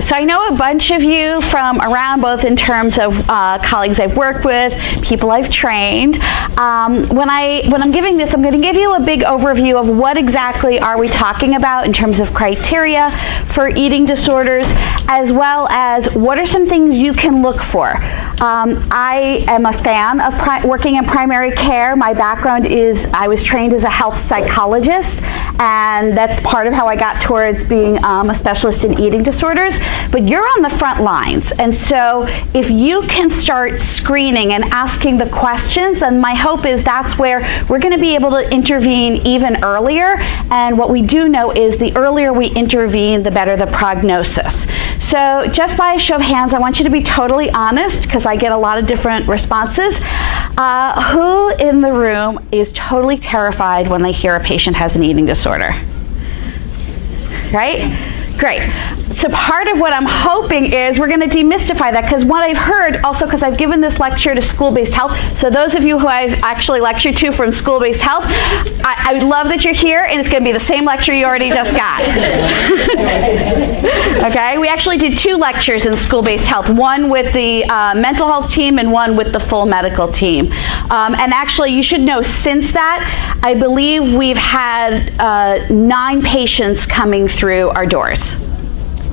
So I know a bunch of you from around, both in terms of colleagues I've worked with, people I've trained. When I'm giving this, I'm going to give you a big overview of what exactly are we talking about in terms of criteria for eating disorders, as well as what are some things you can look for. I am a fan of working in primary care. My background is I was trained as a health psychologist, and that's part of how I got towards being a specialist in eating disorders. But you're on the front lines, and so if you can start screening and asking the questions, then my hope is that's where we're going to be able to intervene even earlier. And what we do know is the earlier we intervene, the better the prognosis. So just by a show of hands, I want you to be totally honest, because I get a lot of different responses. Who in the room is totally terrified when they hear a patient has an eating disorder? Right? Great. So part of what I'm hoping is we're going to demystify that, because what I've heard, also because I've given this lecture to school-based health, so those of you who I've actually lectured to from school-based health, I would love that you're here, and it's going to be the same lecture you already just got. Okay, we actually did 2 lectures in school-based health, one with the mental health team and one with the full medical team. And actually, you should know, since that, I believe we've had 9 patients coming through our doors.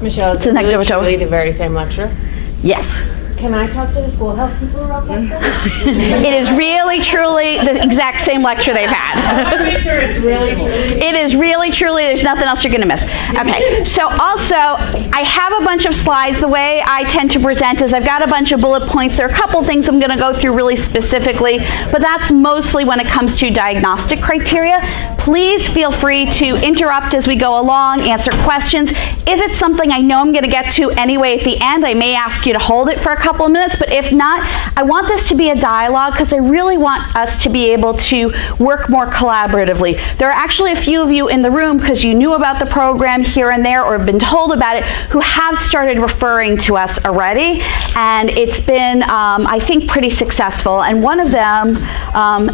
Michelle, is it really the very same lecture? Yes. Can I talk to the school health people about that? It is really, truly the exact same lecture they've had. I want to make sure it's really, truly. It is really, truly, there's nothing else you're going to miss. Okay, so also, I have a bunch of slides. The way I tend to present is I've got a bunch of bullet points. There are a couple things I'm going to go through really specifically, but that's mostly when it comes to diagnostic criteria. Please feel free to interrupt as we go along, answer questions. If it's something I know I'm going to get to anyway at the end, I may ask you to hold it for a couple of minutes, but if not, I want this to be a dialogue because I really want us to be able to work more collaboratively. There are actually a few of you in the room, because you knew about the program here and there or have been told about it, who have started referring to us already, and it's been, I think, pretty successful. And one of them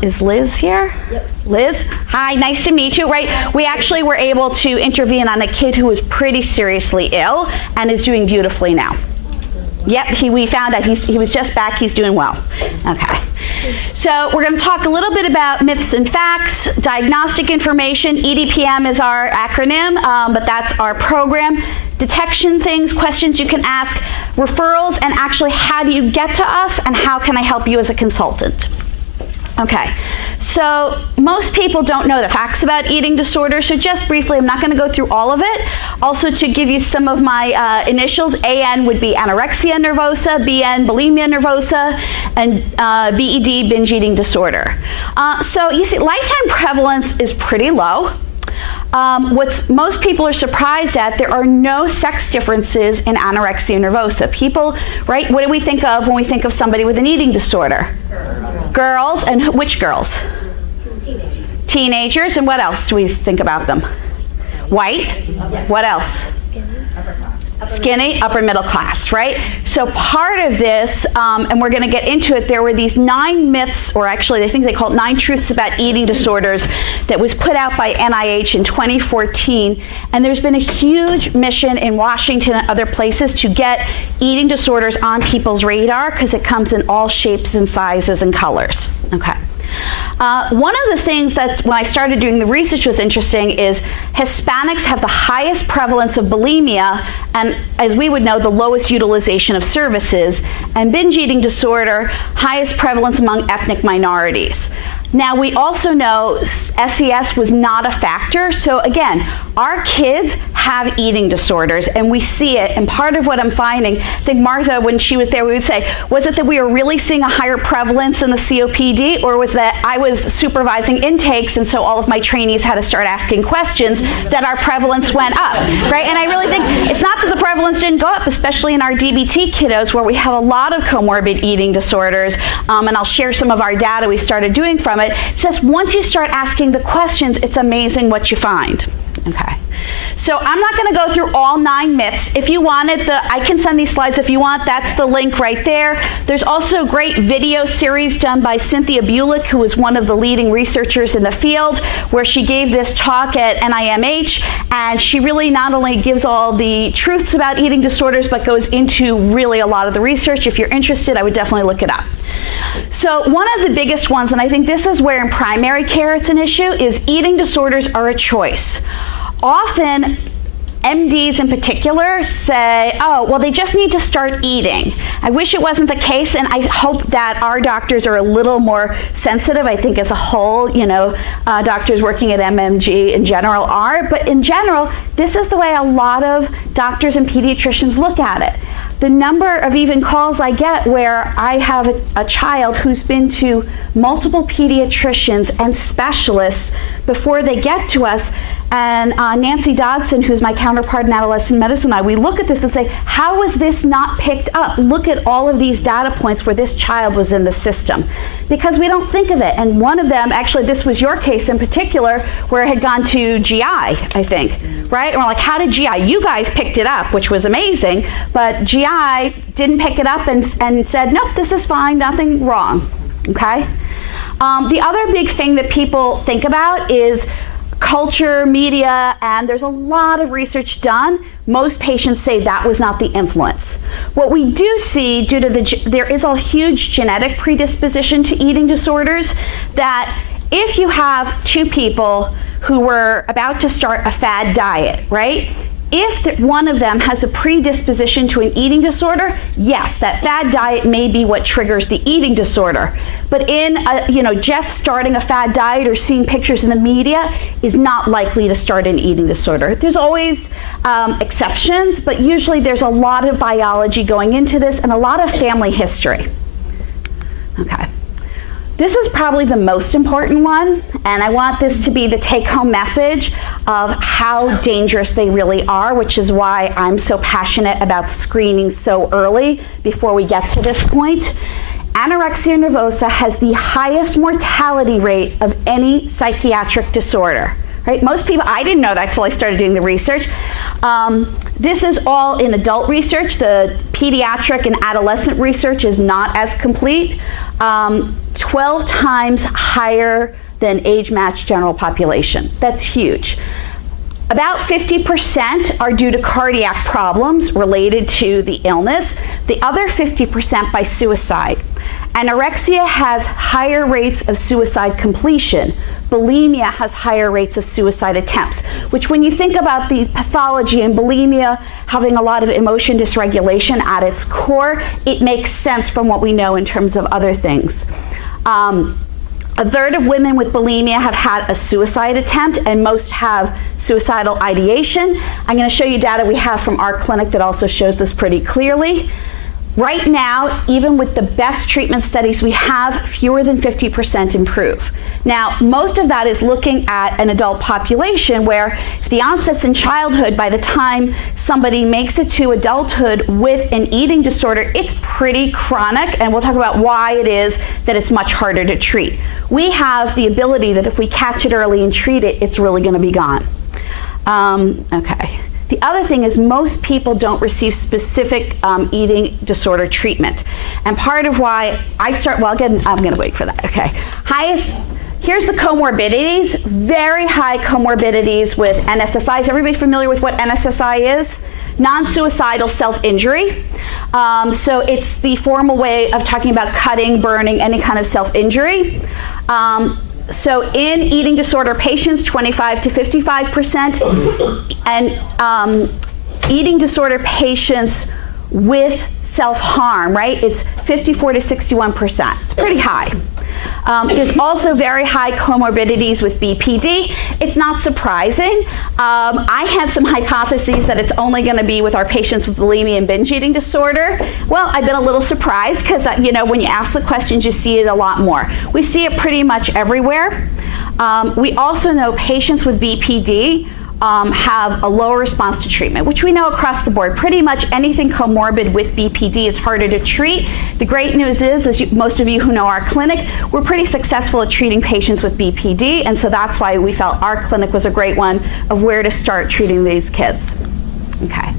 is Liz here? Yep. Liz, hi, nice to meet you. Right, we actually were able to intervene on a kid who was pretty seriously ill and is doing beautifully now. Yep, we found out he was just back, he's doing well. Okay. So we're going to talk a little bit about myths and facts, diagnostic information. EDPM is our acronym, but that's our program. Detection things, questions you can ask, referrals, and actually how do you get to us and how can I help you as a consultant? Okay, so most people don't know the facts about eating disorders, so just briefly, I'm not going to go through all of it. Also, to give you some of my initials, AN would be anorexia nervosa, BN bulimia nervosa, and BED binge eating disorder. So you see, lifetime prevalence is pretty low. What most people are surprised at, there are no sex differences in anorexia nervosa. People, right, what do we think of when we think of somebody with an eating disorder? Girls, and which girls? Teenagers. Teenagers, and what else do we think about them? White? What else? Skinny, upper middle class, right? So part of this, and we're going to get into it, there were these 9 myths, or actually I think they call it 9 truths about eating disorders, that was put out by NIH in 2014. And there's been a huge mission in Washington and other places to get eating disorders on people's radar, because it comes in all shapes and sizes and colors. Okay. One of the things that when I started doing the research was interesting is Hispanics have the highest prevalence of bulimia and, as we would know, the lowest utilization of services, and binge eating disorder, highest prevalence among ethnic minorities. Now, we also know SES was not a factor. So again, our kids have eating disorders and we see it. And part of what I'm finding, I think Martha, when she was there, we would say, was it that we were really seeing a higher prevalence in the COPD, or was that I was supervising intakes and so all of my trainees had to start asking questions that our prevalence went up, right? And I really think it's not that the prevalence didn't go up, especially in our DBT kiddos where we have a lot of comorbid eating disorders. And I'll share some of our data we started doing from it. It's just once you start asking the questions, it's amazing what you find. Okay. So I'm not going to go through all 9 myths. If you wanted I can send these slides if you want. That's the link right there. There's also a great video series done by Cynthia Bulick, who is one of the leading researchers in the field, where she gave this talk at NIMH, and she really not only gives all the truths about eating disorders, but goes into really a lot of the research. If you're interested, I would definitely look it up. So one of the biggest ones, and I think this is where in primary care it's an issue, is eating disorders are a choice. Often, MDs in particular say, oh, well, they just need to start eating. I wish it wasn't the case, and I hope that our doctors are a little more sensitive. I think as a whole, doctors working at MMG in general are, but in general, this is the way a lot of doctors and pediatricians look at it. The number of even calls I get where I have a child who's been to multiple pediatricians and specialists before they get to us, and Nancy Dodson, who's my counterpart in adolescent medicine, we look at this and say, how was this not picked up? Look at all of these data points where this child was in the system. Because we don't think of it. And one of them, actually, this was your case in particular, where it had gone to GI, I think, right? And we're like, how did GI? You guys picked it up, which was amazing, but GI didn't pick it up and said, nope, this is fine, nothing wrong, okay? The other big thing that people think about is culture, media, and there's a lot of research done. Most patients say that was not the influence. What we do see, due to there is a huge genetic predisposition to eating disorders, that if you have 2 people who were about to start a fad diet, right? If one of them has a predisposition to an eating disorder, yes, that fad diet may be what triggers the eating disorder. But just starting a fad diet or seeing pictures in the media is not likely to start an eating disorder. There's always exceptions, but usually there's a lot of biology going into this and a lot of family history. Okay. This is probably the most important one, and I want this to be the take-home message of how dangerous they really are, which is why I'm so passionate about screening so early before we get to this point. Anorexia nervosa has the highest mortality rate of any psychiatric disorder. Right? Most people, I didn't know that till I started doing the research. This is all in adult research. The pediatric and adolescent research is not as complete. 12 times higher than age-matched general population. That's huge. About 50% are due to cardiac problems related to the illness. The other 50% by suicide. Anorexia has higher rates of suicide completion. Bulimia has higher rates of suicide attempts, which when you think about the pathology in bulimia having a lot of emotion dysregulation at its core, it makes sense from what we know in terms of other things. A third of women with bulimia have had a suicide attempt, and most have suicidal ideation. I'm going to show you data we have from our clinic that also shows this pretty clearly. Right now, even with the best treatment studies we have, fewer than 50% improve. Now, most of that is looking at an adult population where if the onset's in childhood, by the time somebody makes it to adulthood with an eating disorder, it's pretty chronic, and we'll talk about why it is that it's much harder to treat. We have the ability that if we catch it early and treat it, it's really going to be gone. Okay. The other thing is most people don't receive specific eating disorder treatment. And part of why I'm going to wait for that, okay. Here's the comorbidities, very high comorbidities with NSSI. Is everybody familiar with what NSSI is? Non-suicidal self-injury. So it's the formal way of talking about cutting, burning, any kind of self-injury. So in eating disorder patients, 25 to 55%, and eating disorder patients with self-harm, right? It's 54 to 61%. It's pretty high. There's also very high comorbidities with BPD. It's not surprising. I had some hypotheses that it's only going to be with our patients with bulimia and binge eating disorder. Well, I've been a little surprised because, when you ask the questions, you see it a lot more. We see it pretty much everywhere. We also know patients with BPD have a lower response to treatment, which we know across the board. Pretty much anything comorbid with BPD is harder to treat. The great news is, most of you who know our clinic, we're pretty successful at treating patients with BPD, and so that's why we felt our clinic was a great one of where to start treating these kids. Okay.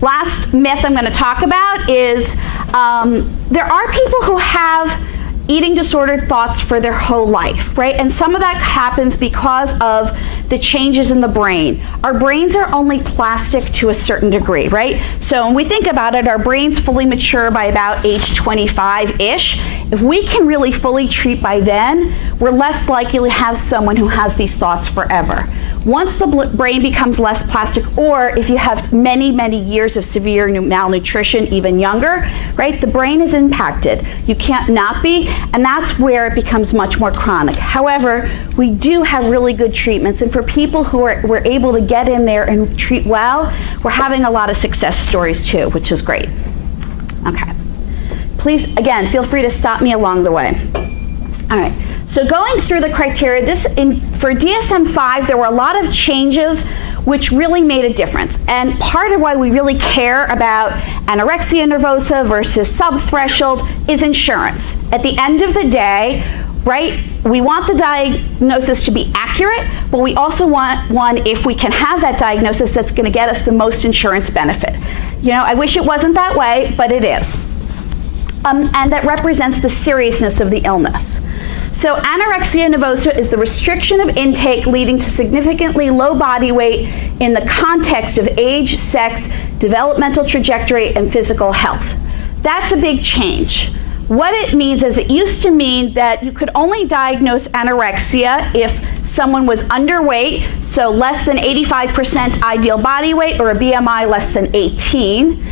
Last myth I'm going to talk about is there are people who have eating disordered thoughts for their whole life, right? And some of that happens because of the changes in the brain. Our brains are only plastic to a certain degree, right? So when we think about it, our brains fully mature by about age 25-ish. If we can really fully treat by then, we're less likely to have someone who has these thoughts forever. Once the brain becomes less plastic, or if you have many, many years of severe malnutrition, even younger, right, the brain is impacted. You can't not be, and that's where it becomes much more chronic. However, we do have really good treatments, and for people who we're able to get in there and treat well, we're having a lot of success stories too, which is great. Okay. Please, again, feel free to stop me along the way. All right. So going through the criteria, for DSM-5, there were a lot of changes which really made a difference. And part of why we really care about anorexia nervosa versus subthreshold is insurance. At the end of the day, right, we want the diagnosis to be accurate, but we also want one, if we can have that diagnosis, that's going to get us the most insurance benefit. You know, I wish it wasn't that way, but it is. And that represents the seriousness of the illness. So anorexia nervosa is the restriction of intake leading to significantly low body weight in the context of age, sex, developmental trajectory, and physical health. That's a big change. What it means is it used to mean that you could only diagnose anorexia if someone was underweight, so less than 85% ideal body weight, or a BMI less than 18.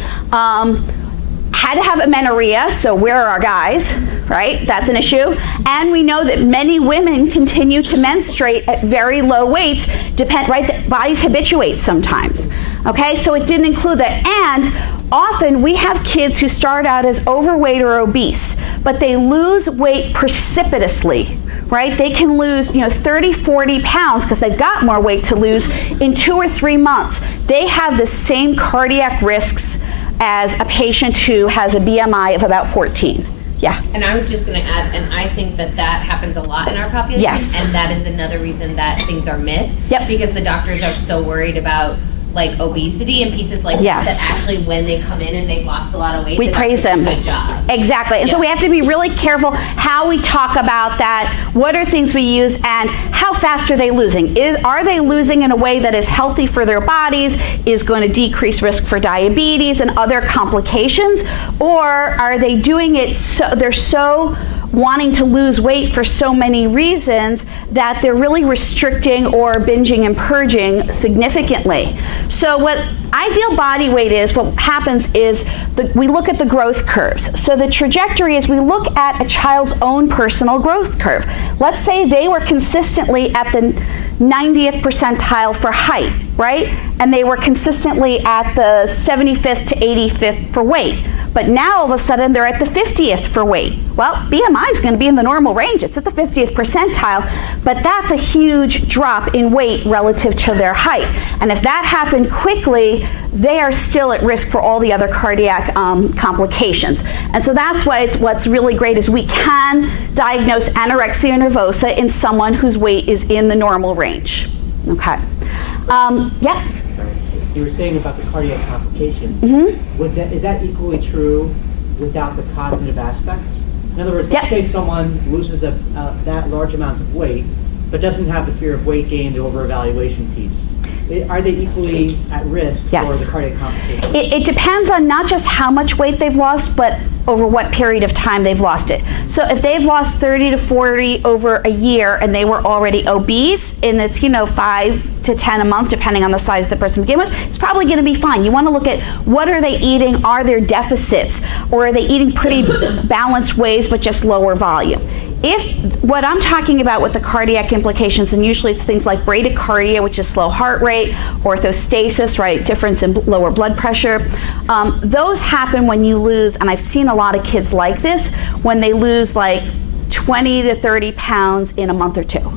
Had to have amenorrhea, so where are our guys, right? That's an issue. And we know that many women continue to menstruate at very low weights, right? The bodies habituate sometimes, okay? So it didn't include that. And often we have kids who start out as overweight or obese, but they lose weight precipitously, right? They can lose, 30, 40 pounds because they've got more weight to lose in 2 or 3 months. They have the same cardiac risks as a patient who has a BMI of about 14. Yeah. And I was just going to add, and I think that happens a lot in our population. Yes. And that is another reason that things are missed. Yep. Because the doctors are so worried about like obesity and pieces like yes. that actually when they come in and they've lost a lot of weight, we praise them. Good job. Exactly. And so we have to be really careful how we talk about that. What are things we use and how fast are they losing? Are they losing in a way that is healthy for their bodies, is going to decrease risk for diabetes and other complications? Or are they doing it so they're so wanting to lose weight for so many reasons that they're really restricting or binging and purging significantly. So what ideal body weight is, what happens is we look at the growth curves. So the trajectory is we look at a child's own personal growth curve. Let's say they were consistently at the 90th percentile for height, right? And they were consistently at the 75th to 85th for weight. But now all of a sudden they're at the 50th for weight. Well, BMI is going to be in the normal range. It's at the 50th percentile, but that's a huge drop in weight relative to their height. And if that happened quickly, they are still at risk for all the other cardiac complications. And so that's why what's really great is we can diagnose anorexia nervosa in someone whose weight is in the normal range. Okay. Yeah. You were saying about the cardiac complications. Mm-hmm. Is that equally true without the cognitive aspects? In other words, let's say someone loses that large amount of weight, but doesn't have the fear of weight gain, the over-evaluation piece. Are they equally at risk for the cardiac complications? It depends on not just how much weight they've lost, but over what period of time they've lost it. So if they've lost 30 to 40 over a year and they were already obese, and it's 5 to 10 a month, depending on the size of the person to begin with, it's probably going to be fine. You want to look at what are they eating, are there deficits, or are they eating pretty balanced ways but just lower volume? If what I'm talking about with the cardiac implications, and usually it's things like bradycardia, which is slow heart rate, orthostasis, right, difference in lower blood pressure, those happen when you lose, and I've seen a lot of kids like this, when they lose like 20 to 30 pounds in a month or two.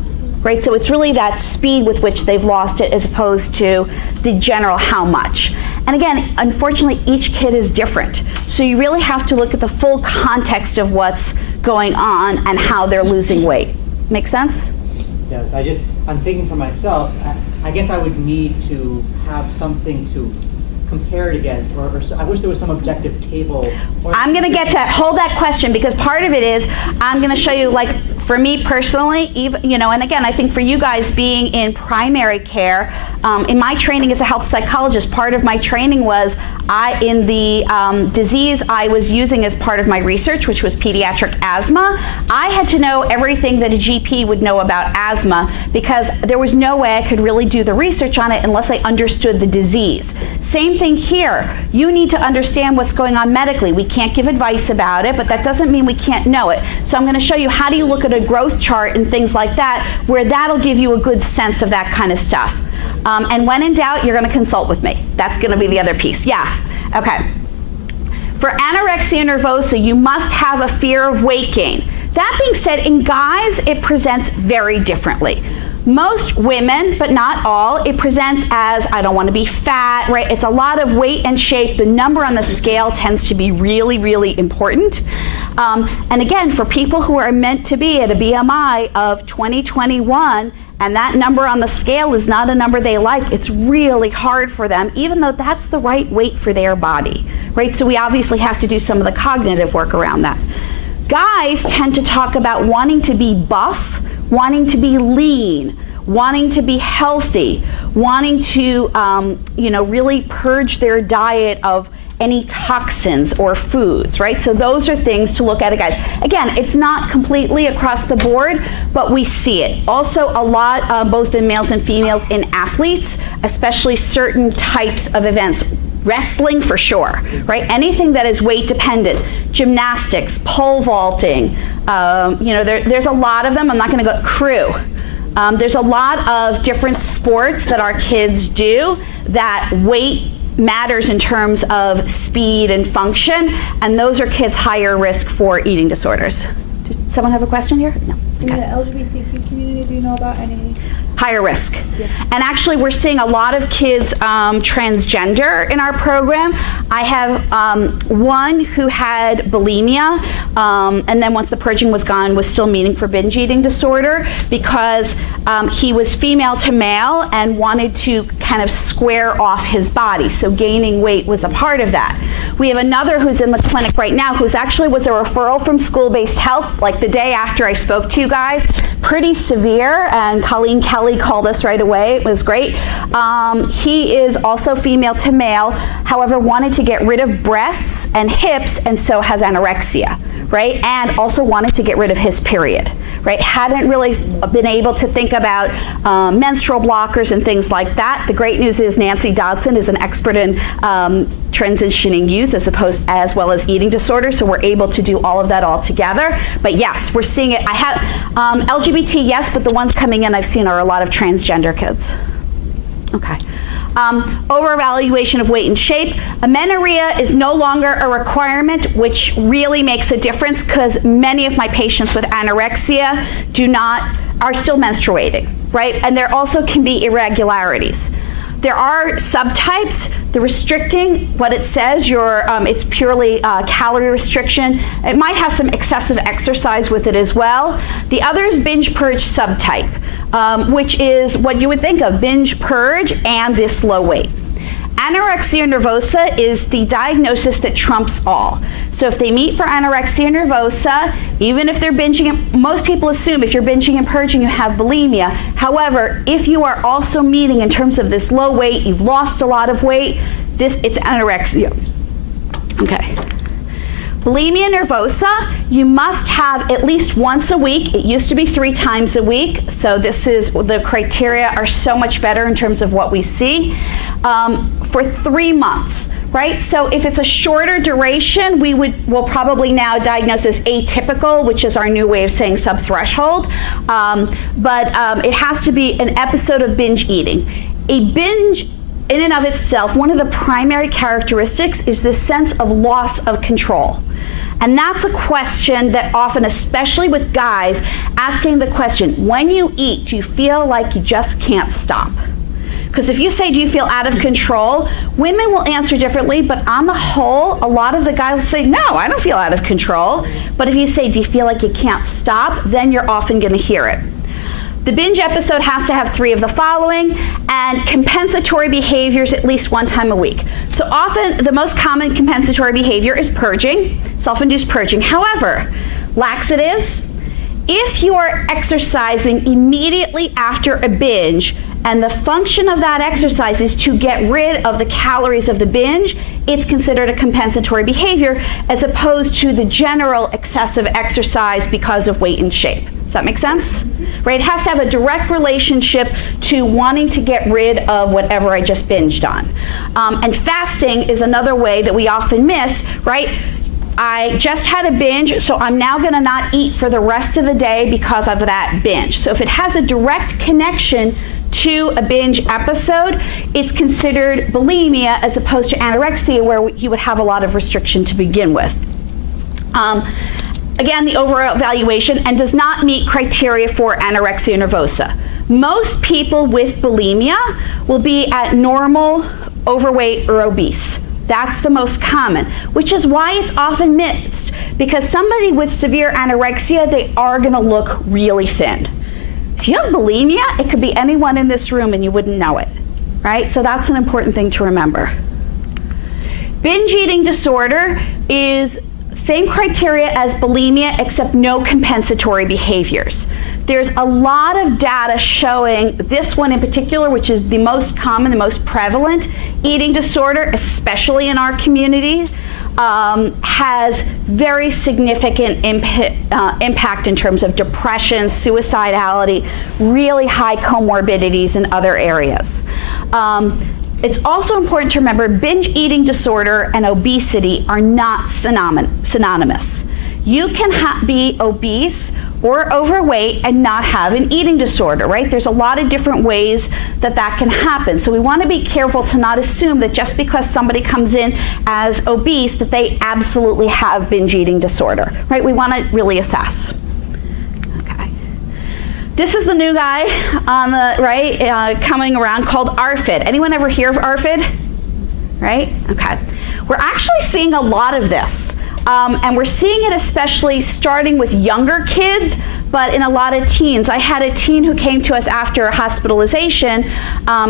right? So it's really that speed with which they've lost it as opposed to the general how much. And again, unfortunately, each kid is different. So you really have to look at the full context of what's going on and how they're losing weight. Make sense? Yes, I'm thinking for myself, I guess I would need to have something to compare it against, or I wish there was some objective table. I'm going to get to hold that question, because part of it is I'm going to show you, like, for me personally, even, you know, and again, I think for you guys being in primary care, in my training as a health psychologist, part of my training was in the disease I was using as part of my research, which was pediatric asthma. I had to know everything that a GP would know about asthma, because there was no way I could really do the research on it unless I understood the disease. Same thing here. You need to understand what's going on medically. We can't give advice about it, but that doesn't mean we can't know it. So I'm going to show you how do you look at a growth chart and things like that, where that'll give you a good sense of that kind of stuff. And when in doubt, you're going to consult with me. That's going to be the other piece. Yeah. Okay. For anorexia nervosa, you must have a fear of weight gain. That being said, in guys, it presents very differently. Most women, but not all, it presents as, I don't want to be fat, right? It's a lot of weight and shape. The number on the scale tends to be really, really important. And again, for people who are meant to be at a BMI of 20-21, and that number on the scale is not a number they like, it's really hard for them, even though that's the right weight for their body, right? So we obviously have to do some of the cognitive work around that. Guys tend to talk about wanting to be buff, wanting to be lean, wanting to be healthy, wanting to, really purge their diet of any toxins or foods, right? So those are things to look at, guys. Again, it's not completely across the board, but we see it. Also, a lot, both in males and females, in athletes, especially certain types of events. Wrestling for sure, right? Anything that is weight dependent, gymnastics, pole vaulting, there's a lot of them. I'm not going to go crew. There's a lot of different sports that our kids do that weight matters in terms of speed and function, and those are kids higher risk for eating disorders. Did someone have a question here? No. In the LGBTQ community, do you know about any? Higher risk. Yeah. And actually, we're seeing a lot of kids transgender in our program. I have one who had bulimia, and then once the purging was gone, was still meeting for binge eating disorder, because he was female to male and wanted to kind of square off his body. So gaining weight was a part of that. We have another who's in the clinic right now, who's actually was a referral from school-based health, like the day after I spoke to you guys. Pretty severe, and Colleen Kelly called us right away. It was great. He is also female to male, however, wanted to get rid of breasts and hips, and so has anorexia, right? And also wanted to get rid of his period, right? Hadn't really been able to think about menstrual blockers and things like that. The great news is Nancy Dodson is an expert in transitioning youth as well as eating disorders, so we're able to do all of that all together. But yes, we're seeing it. I have LGBT, yes, but the ones coming in I've seen are a lot of transgender kids. Okay. Over-evaluation of weight and shape. Amenorrhea is no longer a requirement, which really makes a difference, because many of my patients with anorexia are still menstruating, right? And there also can be irregularities. There are subtypes. The restricting, what it says, it's purely calorie restriction. It might have some excessive exercise with it as well. The other is binge purge subtype, which is what you would think of, binge purge and this low weight. Anorexia nervosa is the diagnosis that trumps all. So if they meet for anorexia nervosa, even if they're binging, most people assume if you're binging and purging, you have bulimia. However, if you are also meeting in terms of this low weight, you've lost a lot of weight, it's anorexia. Okay. Bulimia nervosa, you must have at least once a week. It used to be 3 times a week, so the criteria are so much better in terms of what we see, for 3 months, right? So if it's a shorter duration, we'll probably now diagnose as atypical, which is our new way of saying subthreshold, but it has to be an episode of binge eating. A binge in and of itself, one of the primary characteristics is this sense of loss of control. And that's a question that often, especially with guys, asking the question, when you eat, do you feel like you just can't stop? Because if you say, do you feel out of control? Women will answer differently, but on the whole, a lot of the guys will say, no, I don't feel out of control. But if you say, do you feel like you can't stop? Then you're often going to hear it. The binge episode has to have 3 of the following, and compensatory behaviors at least 1 time a week. So often, the most common compensatory behavior is purging, self-induced purging. However, laxatives, if you are exercising immediately after a binge, and the function of that exercise is to get rid of the calories of the binge, it's considered a compensatory behavior as opposed to the general excessive exercise because of weight and shape. Does that make sense? Right? It has to have a direct relationship to wanting to get rid of whatever I just binged on. And fasting is another way that we often miss, right? I just had a binge, so I'm now going to not eat for the rest of the day because of that binge. So if it has a direct connection to a binge episode, it's considered bulimia as opposed to anorexia, where you would have a lot of restriction to begin with. Again, the overevaluation, and does not meet criteria for anorexia nervosa. Most people with bulimia will be at normal, overweight, or obese. That's the most common, which is why it's often missed, because somebody with severe anorexia, they are going to look really thin. If you have bulimia, it could be anyone in this room and you wouldn't know it, right? So that's an important thing to remember. Binge eating disorder is same criteria as bulimia, except no compensatory behaviors. There's a lot of data showing this one in particular, which is the most common, the most prevalent eating disorder, especially in our community, has very significant impact in terms of depression, suicidality, really high comorbidities in other areas. It's also important to remember binge eating disorder and obesity are not synonymous. You can be obese or overweight and not have an eating disorder, right? There's a lot of different ways that that can happen. So we want to be careful to not assume that just because somebody comes in as obese that they absolutely have binge eating disorder, right? We want to really assess. Okay. This is the new guy on the right coming around called ARFID. Anyone ever hear of ARFID? Right? Okay. We're actually seeing a lot of this. And we're seeing it especially starting with younger kids, but in a lot of teens. I had a teen who came to us after a hospitalization.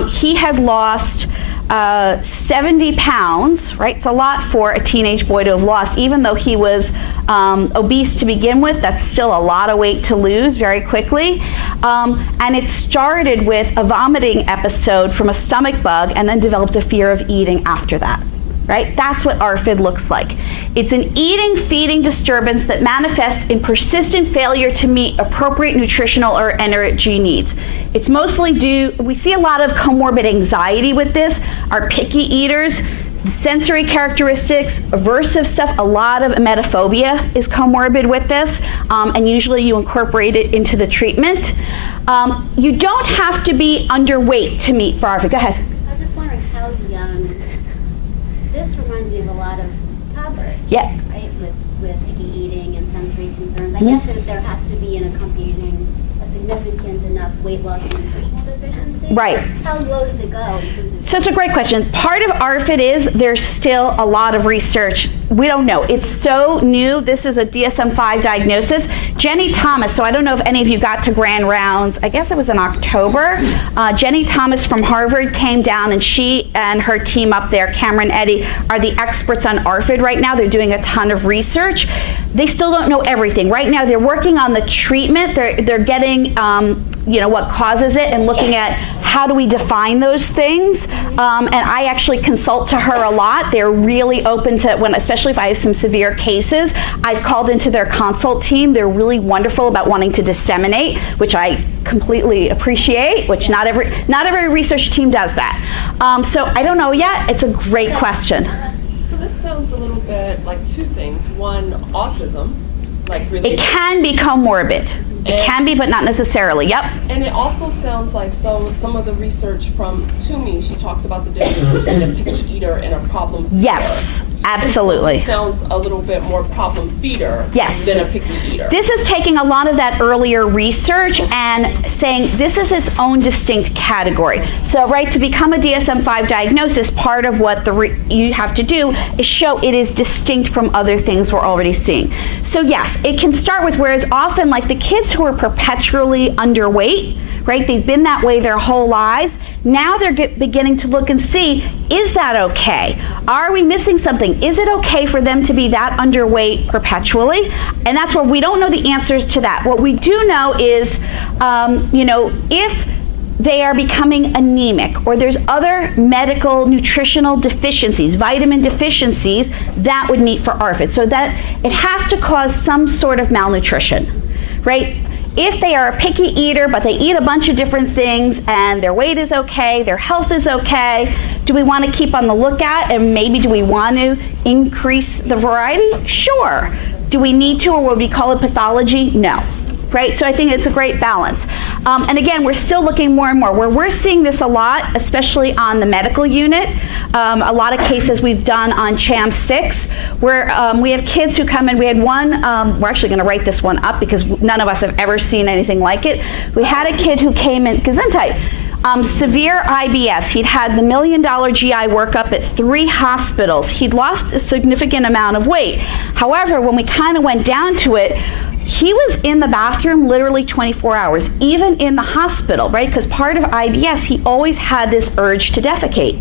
He had lost 70 pounds, right? It's a lot for a teenage boy to have lost, even though he was obese to begin with. That's still a lot of weight to lose very quickly. And it started with a vomiting episode from a stomach bug and then developed a fear of eating after that. Right? That's what ARFID looks like. It's an eating-feeding disturbance that manifests in persistent failure to meet appropriate nutritional or energy needs. It's mostly we see a lot of comorbid anxiety with this, are picky eaters, sensory characteristics, aversive stuff, a lot of emetophobia is comorbid with this, and usually you incorporate it into the treatment. You don't have to be underweight to meet for ARFID. Go ahead. I was just wondering how young. This reminds me of a lot of toddlers, Yeah. right? With picky eating and sensory concerns. I guess that there has to be an accompanying, a significant enough weight loss and nutritional deficiency. Right. How low does it go in terms of? So it's a great question. Part of ARFID is there's still a lot of research. We don't know. It's so new. This is a DSM-5 diagnosis. Jenny Thomas, so I don't know if any of you got to Grand Rounds. I guess it was in October. Jenny Thomas from Harvard came down, and she and her team up there, Cameron Eddy, are the experts on ARFID right now. They're doing a ton of research. They still don't know everything. Right now they're working on the treatment. They're getting what causes it and looking at how do we define those things. And I actually consult to her a lot. They're really open to, especially if I have some severe cases, I've called into their consult team. They're really wonderful about wanting to disseminate, which I completely appreciate, which not every research team does that. So I don't know yet. It's a great question. So this sounds a little bit like two things. One, autism, like really. It can be comorbid. It can be, but not necessarily. Yep. And it also sounds like, so some of the research from Toomey, she talks about the difference between a picky eater and a problem. Yes. Absolutely. It sounds a little bit more problem feeder Yes. than a picky eater. This is taking a lot of that earlier research and saying this is its own distinct category. So, right, to become a DSM-5 diagnosis, part of what you have to do is show it is distinct from other things we're already seeing. So yes, it can start with, whereas often like the kids who are perpetually underweight, right, they've been that way their whole lives, now they're beginning to look and see, is that okay? Are we missing something? Is it okay for them to be that underweight perpetually? And that's where we don't know the answers to that. What we do know is, if they are becoming anemic or there's other medical nutritional deficiencies, vitamin deficiencies, that would meet for ARFID. So that it has to cause some sort of malnutrition, right? If they are a picky eater, but they eat a bunch of different things and their weight is okay, their health is okay, do we want to keep on the lookout and maybe do we want to increase the variety? Sure. Do we need to, or would we call it pathology? No. Right? So I think it's a great balance. And again, we're still looking more and more. Where we're seeing this a lot, especially on the medical unit, a lot of cases we've done on CHAM-6, where we have kids who come in. We had one, we're actually going to write this one up because none of us have ever seen anything like it. We had a kid who came in, Gesundheit, severe IBS. He'd had the $1 million GI workup at 3 hospitals. He'd lost a significant amount of weight. However, when we kind of went down to it, he was in the bathroom literally 24 hours, even in the hospital, right? Because part of IBS, he always had this urge to defecate.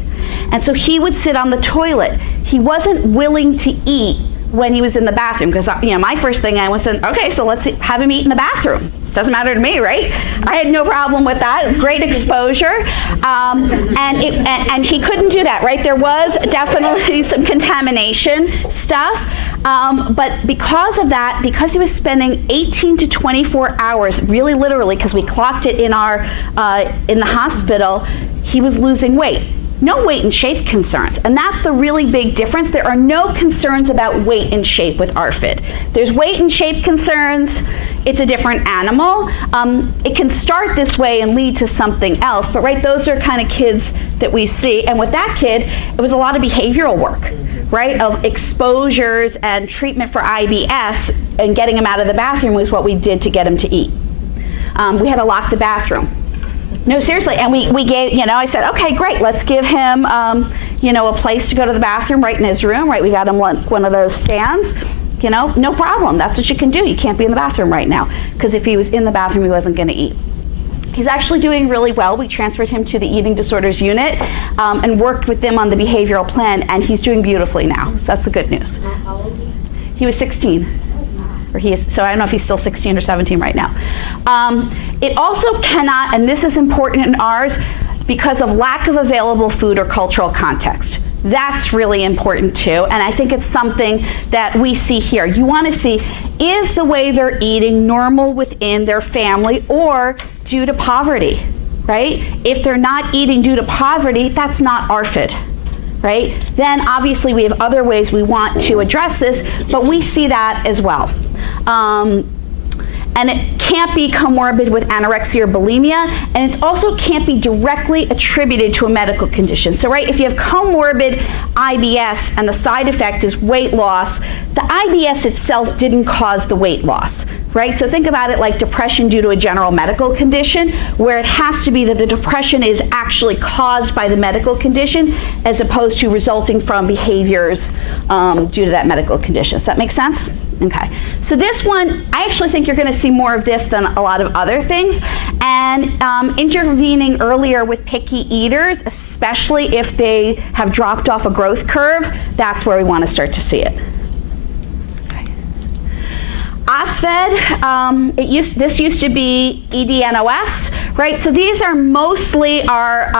And so he would sit on the toilet. He wasn't willing to eat when he was in the bathroom because, my first thing I was saying, okay, so let's have him eat in the bathroom. Doesn't matter to me, right? I had no problem with that. Great exposure. And he couldn't do that, right? There was definitely some contamination stuff. But because of that, because he was spending 18 to 24 hours, really literally, because we clocked it in the hospital, he was losing weight. No weight and shape concerns. And that's the really big difference. There are no concerns about weight and shape with ARFID. There's weight and shape concerns. It's a different animal. It can start this way and lead to something else, but right, those are kind of kids that we see. And with that kid, it was a lot of behavioral work, right? Of exposures and treatment for IBS, and getting him out of the bathroom was what we did to get him to eat. We had to lock the bathroom. No, seriously, and we gave, I said, okay, great, let's give him, a place to go to the bathroom right in his room, right? We got him one of those stands, no problem. That's what you can do. You can't be in the bathroom right now, because if he was in the bathroom, he wasn't going to eat. He's actually doing really well. We transferred him to the eating disorders unit and worked with them on the behavioral plan, and he's doing beautifully now. So that's the good news. How old is he? He was 16. So I don't know if he's still 16 or 17 right now. It also cannot, and this is important in ours, because of lack of available food or cultural context. That's really important too, and I think it's something that we see here. You want to see, is the way they're eating normal within their family or due to poverty, right? If they're not eating due to poverty, that's not ARFID. Right? Then obviously we have other ways we want to address this, but we see that as well. And it can't be comorbid with anorexia or bulimia, and it also can't be directly attributed to a medical condition. So, right, if you have comorbid IBS and the side effect is weight loss, the IBS itself didn't cause the weight loss, right? So think about it like depression due to a general medical condition, where it has to be that the depression is actually caused by the medical condition as opposed to resulting from behaviors due to that medical condition. Does that make sense? Okay, so this one, I actually think you're going to see more of this than a lot of other things. And intervening earlier with picky eaters, especially if they have dropped off a growth curve, that's where we want to start to see it. Okay. OSFED, this used to be EDNOS, right? So these are mostly our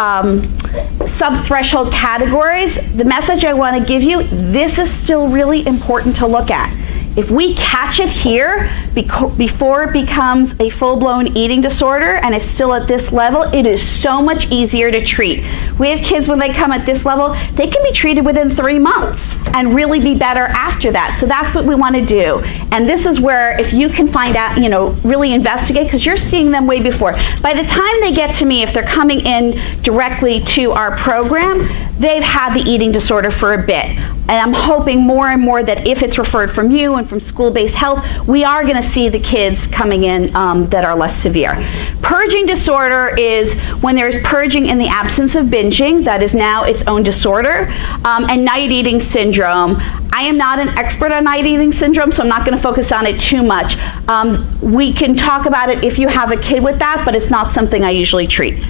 sub-threshold categories. The message I want to give you, this is still really important to look at. If we catch it here, before it becomes a full-blown eating disorder and it's still at this level, it is so much easier to treat. We have kids when they come at this level, they can be treated within 3 months and really be better after that. So that's what we want to do. And this is where if you can find out, really investigate, because you're seeing them way before. By the time they get to me, if they're coming in directly to our program, they've had the eating disorder for a bit. And I'm hoping more and more that if it's referred from you and from school-based health, we are going to see the kids coming in that are less severe. Purging disorder is when there's purging in the absence of binging, that is now its own disorder, and night eating syndrome. I am not an expert on night eating syndrome, so I'm not going to focus on it too much. We can talk about it if you have a kid with that, but it's not something I usually treat.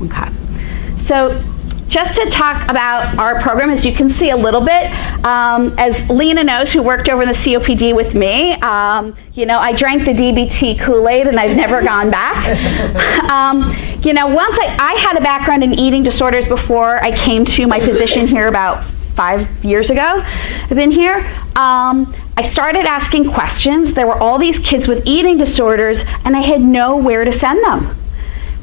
Okay. So just to talk about our program, as you can see a little bit, as Lena knows, who worked over in the COPD with me, I drank the DBT Kool-Aid and I've never gone back. Once I had a background in eating disorders before I came to my position here about 5 years ago. I've been here. I started asking questions. There were all these kids with eating disorders and I had nowhere to send them.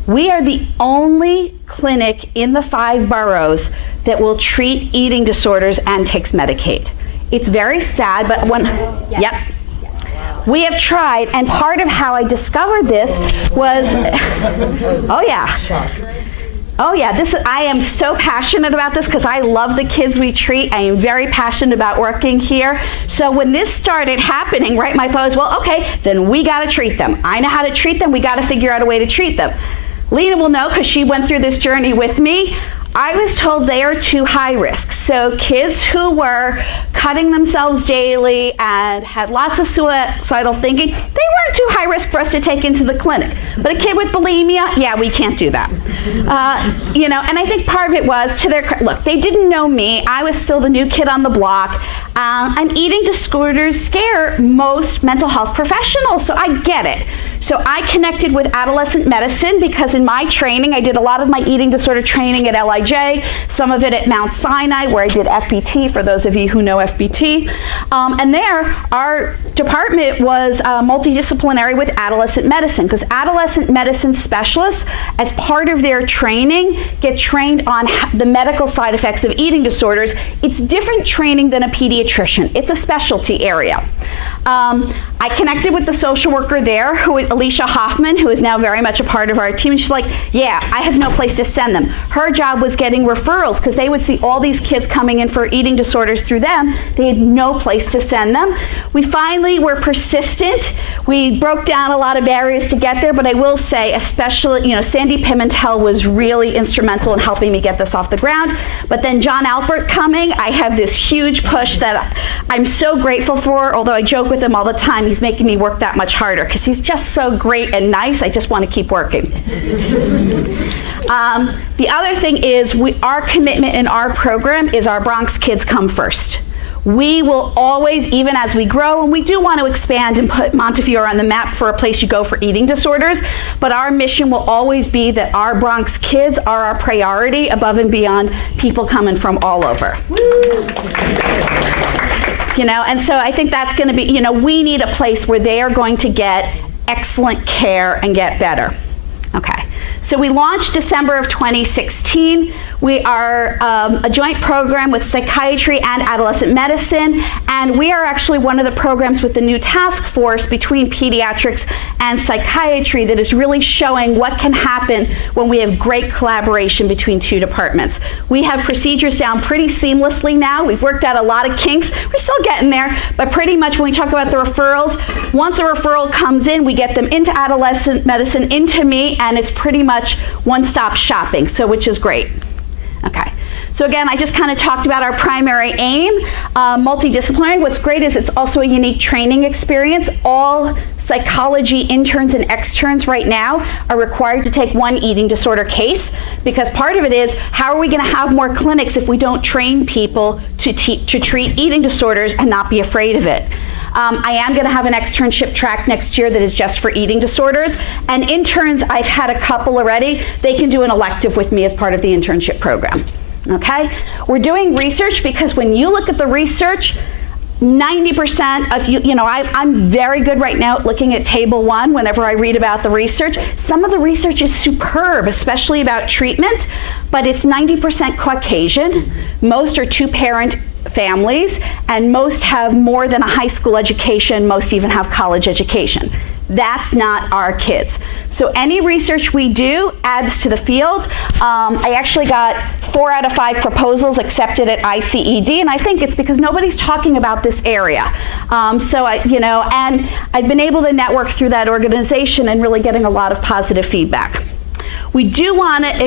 We are the only clinic in the 5 boroughs that will treat eating disorders and takes Medicaid. It's very sad, but yep. We have tried, and part of how I discovered this was, oh yeah. I am so passionate about this because I love the kids we treat. I am very passionate about working here. So when this started happening, right, my thought was, well, okay, then we got to treat them. I know how to treat them. We got to figure out a way to treat them. Lena will know because she went through this journey with me. I was told they are too high risk. So kids who were cutting themselves daily and had lots of suicidal thinking, they weren't too high risk for us to take into the clinic. But a kid with bulimia, yeah, we can't do that. And I think part of it was, to their look, they didn't know me. I was still the new kid on the block. And eating disorders scare most mental health professionals, so I get it. So I connected with adolescent medicine because in my training, I did a lot of my eating disorder training at LIJ, some of it at Mount Sinai, where I did FBT, for those of you who know FBT. And there, our department was multidisciplinary with adolescent medicine, because adolescent medicine specialists, as part of their training, get trained on the medical side effects of eating disorders. It's different training than a pediatrician. It's a specialty area. I connected with the social worker there, Alicia Hoffman, who is now very much a part of our team. And she's like, yeah, I have no place to send them. Her job was getting referrals because they would see all these kids coming in for eating disorders through them. They had no place to send them. We finally were persistent. We broke down a lot of barriers to get there, but I will say, especially, Sandy Pimentel was really instrumental in helping me get this off the ground. But then John Albert coming, I have this huge push that I'm so grateful for, although I joke with him all the time. He's making me work that much harder because he's just so great and nice. I just want to keep working. The other thing is our commitment in our program is our Bronx kids come first. We will always, even as we grow, and we do want to expand and put Montefiore on the map for a place you go for eating disorders, but our mission will always be that our Bronx kids are our priority above and beyond people coming from all over. And so I think that's going to be, we need a place where they are going to get excellent care and get better. Okay. So we launched December of 2016. We are a joint program with psychiatry and adolescent medicine, and we are actually one of the programs with the new task force between pediatrics and psychiatry that is really showing what can happen when we have great collaboration between 2 departments. We have procedures down pretty seamlessly now. We've worked out a lot of kinks. We're still getting there, but pretty much when we talk about the referrals, once a referral comes in, we get them into adolescent medicine, into me, and it's pretty much one-stop shopping, which is great. Okay, so again, I just kind of talked about our primary aim, multidisciplinary. What's great is it's also a unique training experience. All psychology interns and externs right now are required to take one eating disorder case, because part of it is, how are we going to have more clinics if we don't train people to treat eating disorders and not be afraid of it? I am going to have an externship track next year that is just for eating disorders. And interns, I've had a couple already. They can do an elective with me as part of the internship program. Okay? We're doing research because when you look at the research, 90% of I'm very good right now at looking at table 1 whenever I read about the research. Some of the research is superb, especially about treatment, but it's 90% Caucasian. Most are 2-parent families, and most have more than a high school education, most even have college education. That's not our kids. So any research we do adds to the field. I actually got 4 out of 5 proposals accepted at ICED, and I think it's because nobody's talking about this area. And I've been able to network through that organization and really getting a lot of positive feedback. We do want to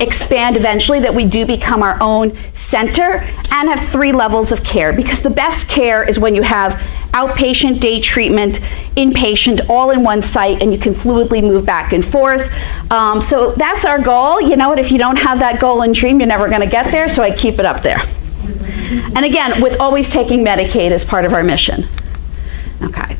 expand eventually, that we do become our own center and have 3 levels of care, because the best care is when you have outpatient, day treatment, inpatient, all in one site, and you can fluidly move back and forth. So that's our goal. You know what, if you don't have that goal and dream, you're never going to get there, so I keep it up there. And again, with always taking Medicaid as part of our mission. Okay.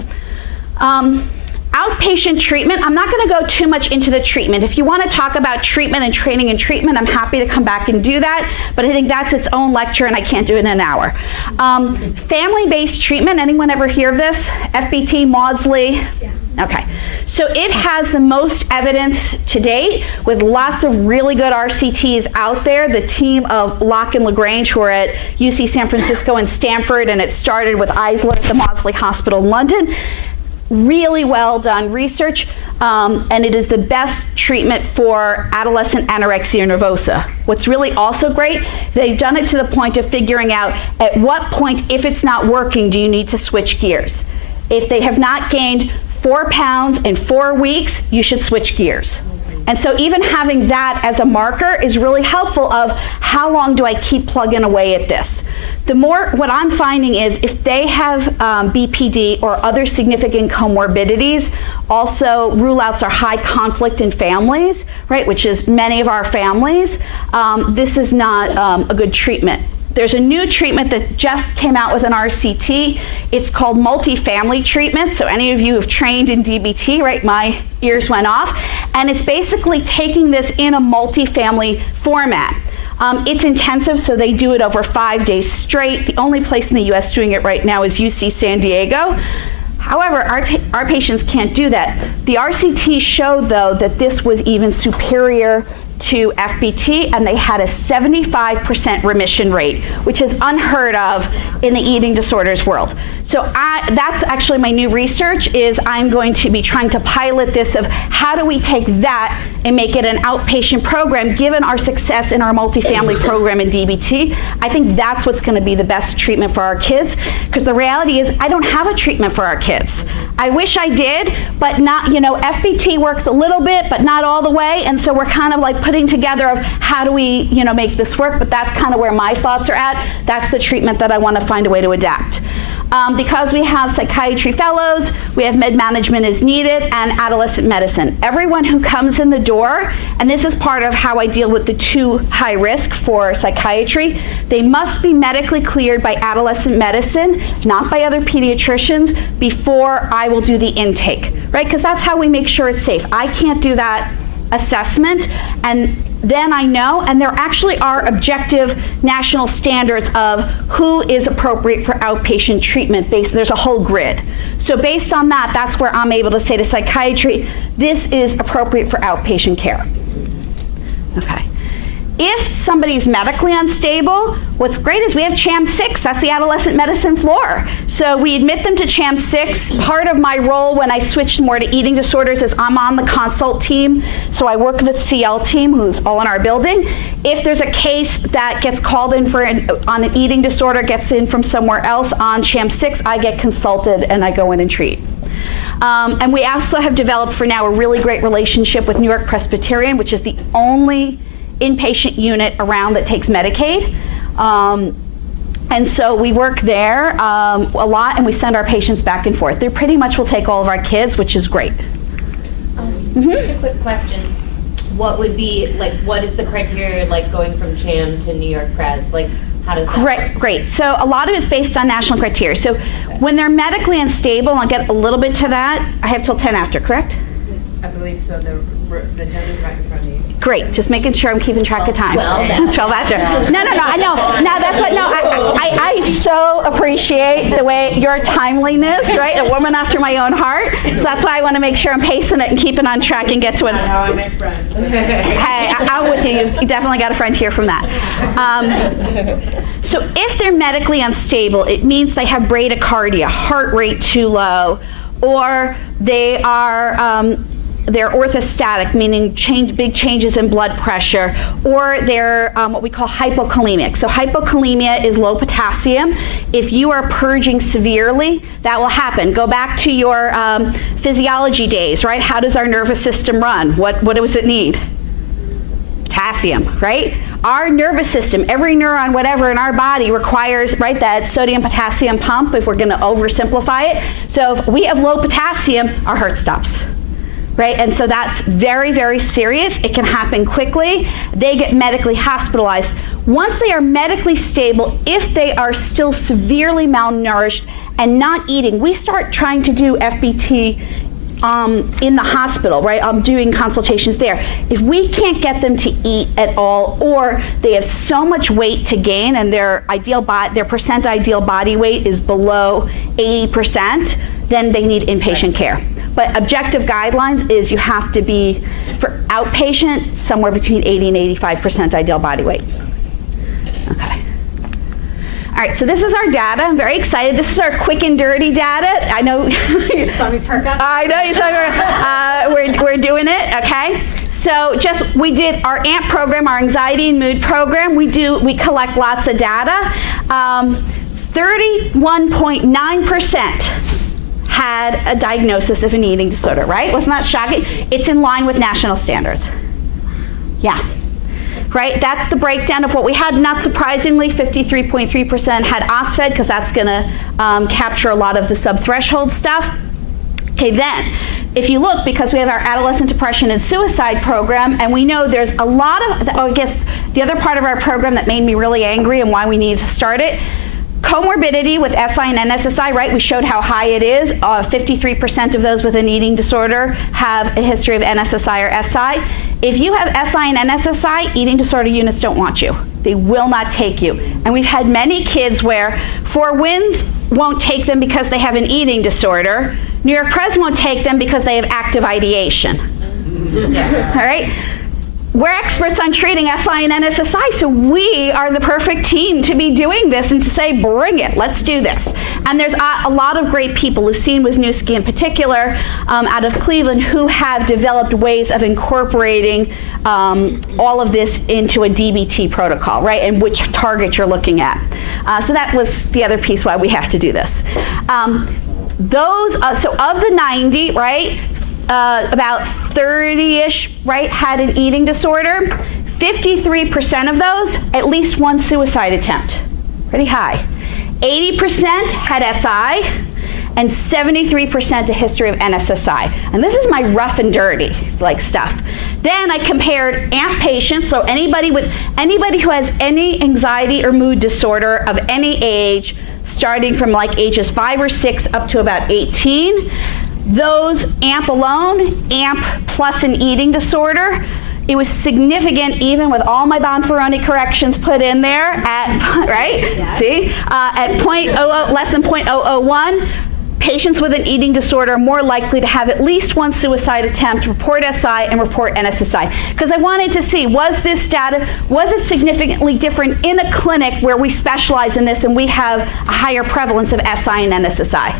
Outpatient treatment, I'm not going to go too much into the treatment. If you want to talk about treatment and training and treatment, I'm happy to come back and do that, but I think that's its own lecture and I can't do it in an hour. Family-based treatment, anyone ever hear of this? FBT, Maudsley? Yeah. Okay. So it has the most evidence to date, with lots of really good RCTs out there. The team of Locke and LaGrange, who are at UC San Francisco and Stanford, and it started with Eisler at the Maudsley Hospital in London. Really well done research, and it is the best treatment for adolescent anorexia nervosa. What's really also great, they've done it to the point of figuring out at what point, if it's not working, do you need to switch gears. If they have not gained 4 pounds in 4 weeks, you should switch gears. And so even having that as a marker is really helpful of how long do I keep plugging away at this. What I'm finding is if they have BPD or other significant comorbidities, also rule outs are high conflict in families, right, which is many of our families, this is not a good treatment. There's a new treatment that just came out with an RCT. It's called multifamily treatment. So any of you who've trained in DBT, right, my ears went off. And it's basically taking this in a multifamily format. It's intensive, so they do it over 5 days straight. The only place in the US doing it right now is UC San Diego. However, our patients can't do that. The RCT showed, though, that this was even superior to FBT, and they had a 75% remission rate, which is unheard of in the eating disorders world. So that's actually my new research, is I'm going to be trying to pilot this of how do we take that and make it an outpatient program, given our success in our multifamily program in DBT. I think that's what's going to be the best treatment for our kids, because the reality is I don't have a treatment for our kids. I wish I did, but not, FBT works a little bit, but not all the way, and so we're kind of like putting together of how do we, make this work, but that's kind of where my thoughts are at. That's the treatment that I want to find a way to adapt. Because we have psychiatry fellows, we have med management as needed, and adolescent medicine. Everyone who comes in the door, and this is part of how I deal with the 2 high risk for psychiatry, they must be medically cleared by adolescent medicine, not by other pediatricians, before I will do the intake, right? Because that's how we make sure it's safe. I can't do that assessment, and then I know, and there actually are objective national standards of who is appropriate for outpatient treatment. There's a whole grid. So based on that, that's where I'm able to say to psychiatry, this is appropriate for outpatient care. Okay. If somebody's medically unstable, what's great is we have CHAM-6, that's the adolescent medicine floor. So we admit them to CHAM-6. Part of my role when I switched more to eating disorders is I'm on the consult team. So I work with the CL team, who's all in our building. If there's a case that gets called in on an eating disorder, gets in from somewhere else on CHAM-6, I get consulted and I go in and treat. And we also have developed for now a really great relationship with New York Presbyterian, which is the only inpatient unit around that takes Medicaid. And so we work there a lot, and we send our patients back and forth. They pretty much will take all of our kids, which is great. Just a quick question. What would be, what is the criteria, going from CHAM to New York Pres? How does that work? Great. So a lot of it's based on national criteria. So when they're medically unstable, I'll get a little bit to that. I have till 10 after, correct? I believe so. The agenda's right in front of you. Great, just making sure I'm keeping track of time. 12 after. No, I know. Now that's what, no, I so appreciate the way your timeliness, right? A woman after my own heart. So that's why I want to make sure I'm pacing it and keeping on track and get to it. How I make friends. Hey, I'm with you. You definitely got a friend here from that. So if they're medically unstable, it means they have bradycardia, heart rate too low, or they are they're orthostatic, meaning big changes in blood pressure, or they're what we call hypokalemic. So hypokalemia is low potassium. If you are purging severely, that will happen. Go back to your physiology days, right? How does our nervous system run? What does it need? Potassium, right? Our nervous system, every neuron, whatever in our body requires, right, that sodium-potassium pump, if we're going to oversimplify it. So if we have low potassium, our heart stops. Right? And so that's very, very serious. It can happen quickly. They get medically hospitalized. Once they are medically stable, if they are still severely malnourished and not eating, we start trying to do FBT in the hospital, right? I'm doing consultations there. If we can't get them to eat at all, or they have so much weight to gain and their percent ideal body weight is below 80%, then they need inpatient care. But objective guidelines is you have to be, for outpatient, somewhere between 80 and 85% ideal body weight. Okay. All right, so this is our data. I'm very excited. This is our quick and dirty data. I know. You saw me perk up? I know, you saw me. We're doing it, okay? So we did our AMP program, our anxiety and mood program. We collect lots of data. 31.9% had a diagnosis of an eating disorder, right? Wasn't that shocking? It's in line with national standards. Yeah. Right? That's the breakdown of what we had. Not surprisingly, 53.3% had OSFED, because that's going to capture a lot of the subthreshold stuff. Okay, then, if you look, because we have our adolescent depression and suicide program, and we know there's a lot of, I guess, the other part of our program that made me really angry and why we need to start it, comorbidity with SI and NSSI, right? We showed how high it is. 53% of those with an eating disorder have a history of NSSI or SI. If you have SI and NSSI, eating disorder units don't want you. They will not take you. And we've had many kids where Four Winds won't take them because they have an eating disorder. New York Pres won't take them because they have active ideation. All right? We're experts on treating SI and NSSI, so we are the perfect team to be doing this and to say, bring it, let's do this. And there's a lot of great people, Lucine Wisniewski in particular, out of Cleveland, who have developed ways of incorporating all of this into a DBT protocol, right, and which target you're looking at. So that was the other piece why we have to do this. So of the 90, right, about 30-ish, right, had an eating disorder. 53% of those, at least one suicide attempt. Pretty high. 80% had SI, and 73% a history of NSSI. And this is my rough and dirty stuff. Then I compared AMP patients, so anybody who has any anxiety or mood disorder of any age, starting from ages 5 or 6 up to about 18. Those AMP alone, AMP plus an eating disorder, it was significant even with all my Bonferroni corrections put in there at, right? Yeah. See? At less than 0.001, patients with an eating disorder are more likely to have at least one suicide attempt, report SI, and report NSSI. Because I wanted to see, was this data, was it significantly different in a clinic where we specialize in this and we have a higher prevalence of SI and NSSI?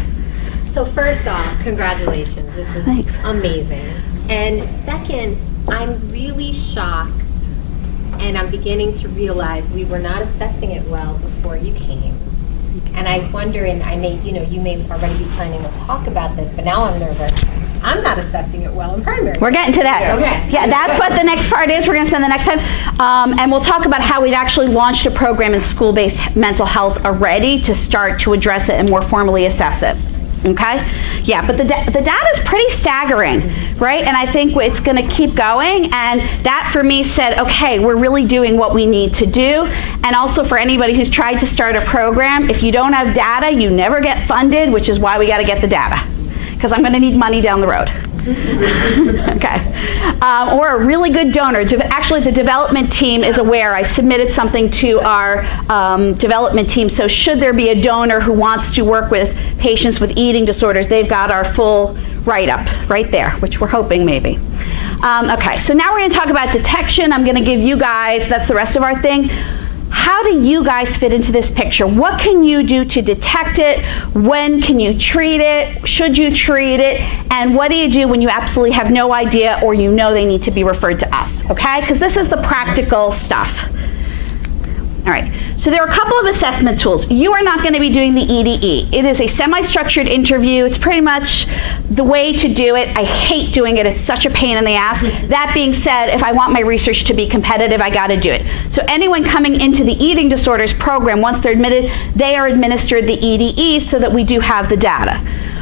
So first off, congratulations. This is amazing. And second, I'm really shocked, and I'm beginning to realize we were not assessing it well before you came. And I wonder, and you may already be planning to talk about this, but now I'm nervous. I'm not assessing it well in primary. We're getting to that. Okay. Yeah, that's what the next part is. We're going to spend the next time. And we'll talk about how we've actually launched a program in school-based mental health already to start to address it and more formally assess it. Okay? Yeah, but the data is pretty staggering, right? And I think it's going to keep going. And that, for me, said, okay, we're really doing what we need to do. And also for anybody who's tried to start a program, if you don't have data, you never get funded, which is why we got to get the data. Because I'm going to need money down the road. Okay. Or a really good donor. Actually, the development team is aware. I submitted something to our development team, so should there be a donor who wants to work with patients with eating disorders, they've got our full write-up right there, which we're hoping maybe. Okay, so now we're going to talk about detection. I'm going to give you guys, that's the rest of our thing. How do you guys fit into this picture? What can you do to detect it? When can you treat it? Should you treat it? And what do you do when you absolutely have no idea or you know they need to be referred to us, okay? Because this is the practical stuff. All right, so there are a couple of assessment tools. You are not going to be doing the EDE. It is a semi-structured interview. It's pretty much the way to do it. I hate doing it. It's such a pain in the ass. That being said, if I want my research to be competitive, I got to do it. So anyone coming into the eating disorders program, once they're admitted, they are administered the EDE so that we do have the data.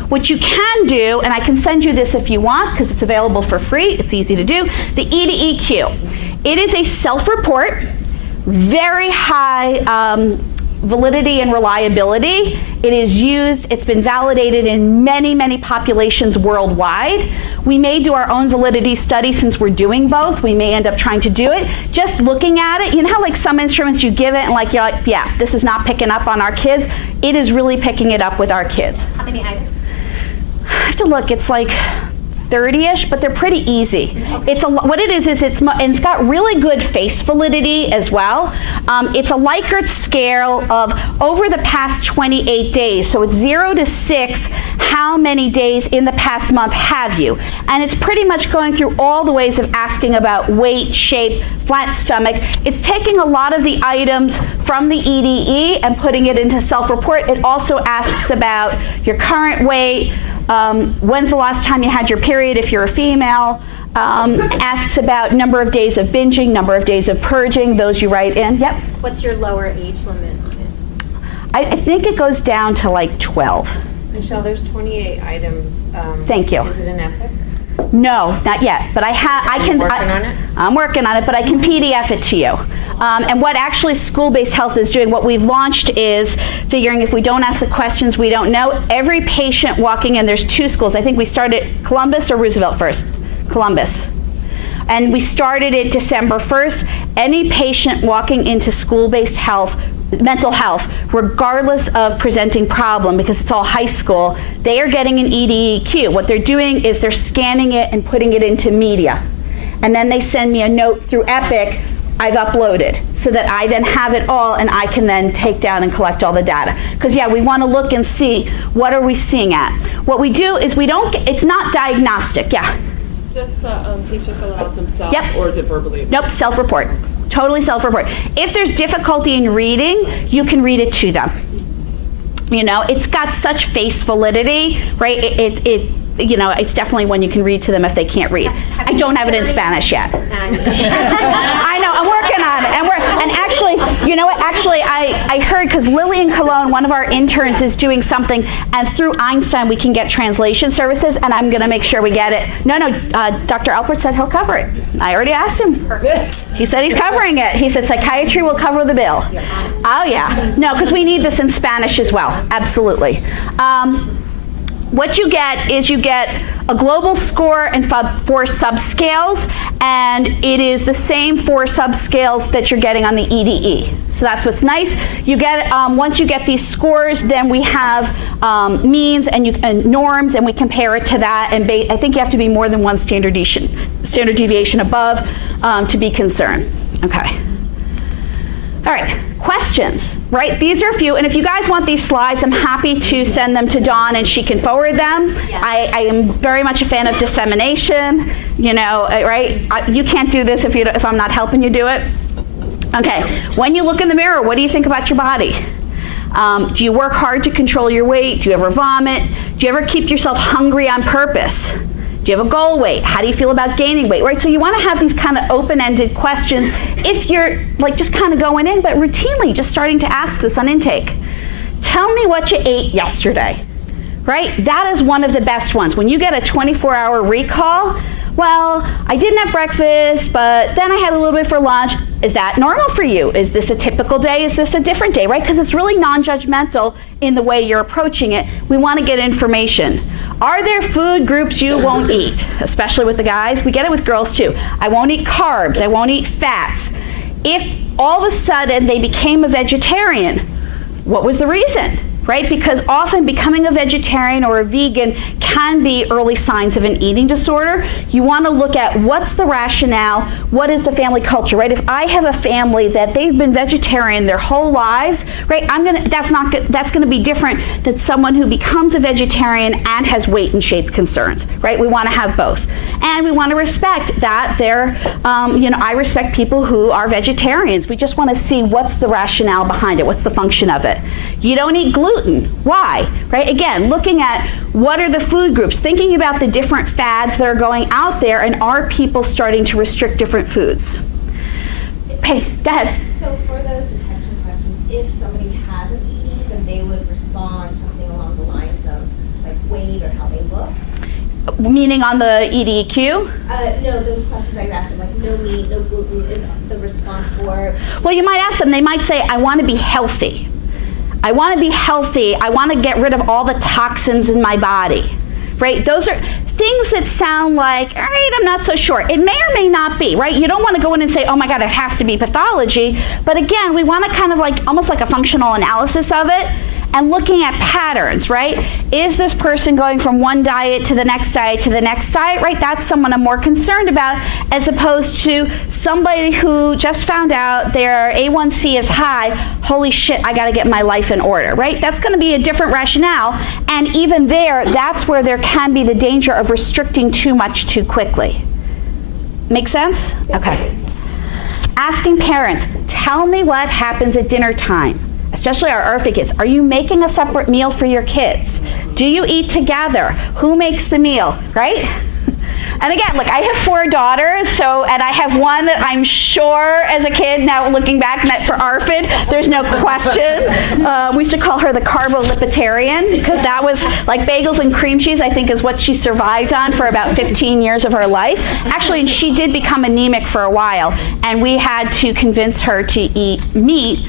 What you can do, and I can send you this if you want because it's available for free, it's easy to do, the EDEQ. It is a self-report. Very high validity and reliability. It is used, it's been validated in many, many populations worldwide. We may do our own validity study since we're doing both. We may end up trying to do it. Just looking at it, you know how like some instruments you give it and like you're like, yeah, this is not picking up on our kids. It is really picking it up with our kids. How many items? I have to look, it's like 30-ish, but they're pretty easy. It's what it is and it's got really good face validity as well. It's a Likert scale of over the past 28 days. So it's 0 to 6, how many days in the past month have you? And it's pretty much going through all the ways of asking about weight, shape, flat stomach. It's taking a lot of the items from the EDE and putting it into self-report. It also asks about your current weight, when's the last time you had your period if you're a female, asks about number of days of binging, number of days of purging, those you write in. Yep. What's your lower age limit on it? I think it goes down to like 12. Michelle, there's 28 items. Thank you. Is it an Epic? No, not yet, but I can. Working on it? I'm working on it, but I can PDF it to you. And what actually school-based health is doing, what we've launched is figuring if we don't ask the questions we don't know, every patient walking in, there's 2 schools. I think we started Columbus or Roosevelt first? Columbus. And we started it December 1st. Any patient walking into school-based health, mental health, regardless of presenting problem, because it's all high school, they are getting an EDEQ. What they're doing is they're scanning it and putting it into media. And then they send me a note through Epic, I've uploaded, so that I then have it all and I can then take down and collect all the data. Because yeah, we want to look and see what are we seeing at. What we do is it's not diagnostic, yeah. Does patient fill it out themselves, Yep. or is it verbally? Nope, self-report. Totally self-report. If there's difficulty in reading, you can read it to them. You know, it's got such face validity, right? It's definitely one you can read to them if they can't read. I don't have it in Spanish yet. I know, I'm working on it. And actually, you know what? Actually, I heard, because Lillian Cologne, one of our interns, is doing something, and through Einstein, we can get translation services, and I'm going to make sure we get it. No, Dr. Alpert said he'll cover it. I already asked him. He said he's covering it. He said psychiatry will cover the bill. Oh, yeah. No, because we need this in Spanish as well. Absolutely. What you get is you get a global score and 4 subscales, and it is the same 4 subscales that you're getting on the EDE. So that's what's nice. You get once you get these scores, then we have means and norms, and we compare it to that. And I think you have to be more than 1 standard deviation above to be concerned. Okay. All right, questions, right? These are a few, and if you guys want these slides, I'm happy to send them to Dawn and she can forward them. Yes. I am very much a fan of dissemination, you know, right? You can't do this if I'm not helping you do it. Okay, when you look in the mirror, what do you think about your body? Do you work hard to control your weight? Do you ever vomit? Do you ever keep yourself hungry on purpose? Do you have a goal weight? How do you feel about gaining weight, right? So you want to have these kind of open-ended questions if you're like just kind of going in, but routinely just starting to ask this on intake. Tell me what you ate yesterday, right? That is one of the best ones. When you get a 24-hour recall, well, I didn't have breakfast, but then I had a little bit for lunch. Is that normal for you? Is this a typical day? Is this a different day, right? Because it's really non-judgmental in the way you're approaching it. We want to get information. Are there food groups you won't eat? Especially with the guys. We get it with girls too. I won't eat carbs. I won't eat fats. If all of a sudden they became a vegetarian, what was the reason? Right? Because often becoming a vegetarian or a vegan can be early signs of an eating disorder. You want to look at what's the rationale, what is the family culture, right? If I have a family that they've been vegetarian their whole lives, right? That's going to be different than someone who becomes a vegetarian and has weight and shape concerns, right? We want to have both. And we want to respect that I respect people who are vegetarians. We just want to see what's the rationale behind it, what's the function of it. You don't eat gluten. Why? Right? Again, looking at what are the food groups, thinking about the different fads that are going out there, and are people starting to restrict different foods? Hey, go ahead. So for those attention questions, if somebody hasn't eaten, then they would respond something along the lines of like weight or how they look. Meaning on the EDEQ? No, those questions I asked them, like no meat, no gluten, it's the response for. Well, you might ask them, they might say, I want to be healthy. I want to be healthy. I want to get rid of all the toxins in my body, right? Those are things that sound like, all right, I'm not so sure. It may or may not be, right? You don't want to go in and say, oh my God, it has to be pathology. But again, we want to kind of like, almost like a functional analysis of it and looking at patterns, right? Is this person going from one diet to the next diet to the next diet, right? That's someone I'm more concerned about, as opposed to somebody who just found out their A1C is high. Holy shit, I got to get my life in order, right? That's going to be a different rationale. And even there, that's where there can be the danger of restricting too much too quickly. Make sense? Okay. Asking parents, tell me what happens at dinner time. Especially our IRFA kids. Are you making a separate meal for your kids? Do you eat together? Who makes the meal, right? And again, look, I have 4 daughters, and I have one that I'm sure as a kid, now looking back, met for ARFID, there's no question. We used to call her the carbolipitarian, because that was like bagels and cream cheese, I think is what she survived on for about 15 years of her life. Actually, and she did become anemic for a while, and we had to convince her to eat meat,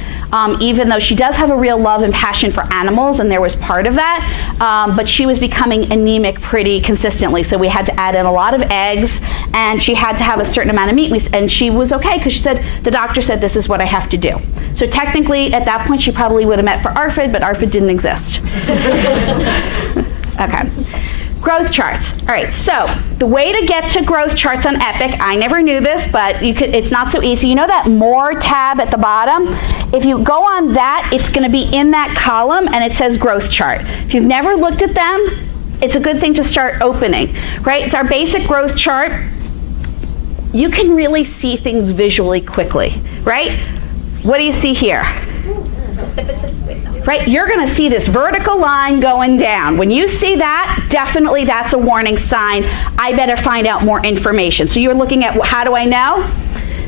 even though she does have a real love and passion for animals, and there was part of that, but she was becoming anemic pretty consistently, so we had to add in a lot of eggs, and she had to have a certain amount of meat, and she was okay, because she said, the doctor said this is what I have to do. So technically, at that point, she probably would have met for ARFID, but ARFID didn't exist. Okay. Growth charts. All right, so the way to get to growth charts on Epic, I never knew this, but it's not so easy. You know that More tab at the bottom? If you go on that, it's going to be in that column, and it says growth chart. If you've never looked at them, it's a good thing to start opening, right? It's our basic growth chart. You can really see things visually quickly, right? What do you see here? Precipitous width. Right, you're going to see this vertical line going down. When you see that, definitely that's a warning sign. I better find out more information. So you're looking at, how do I know?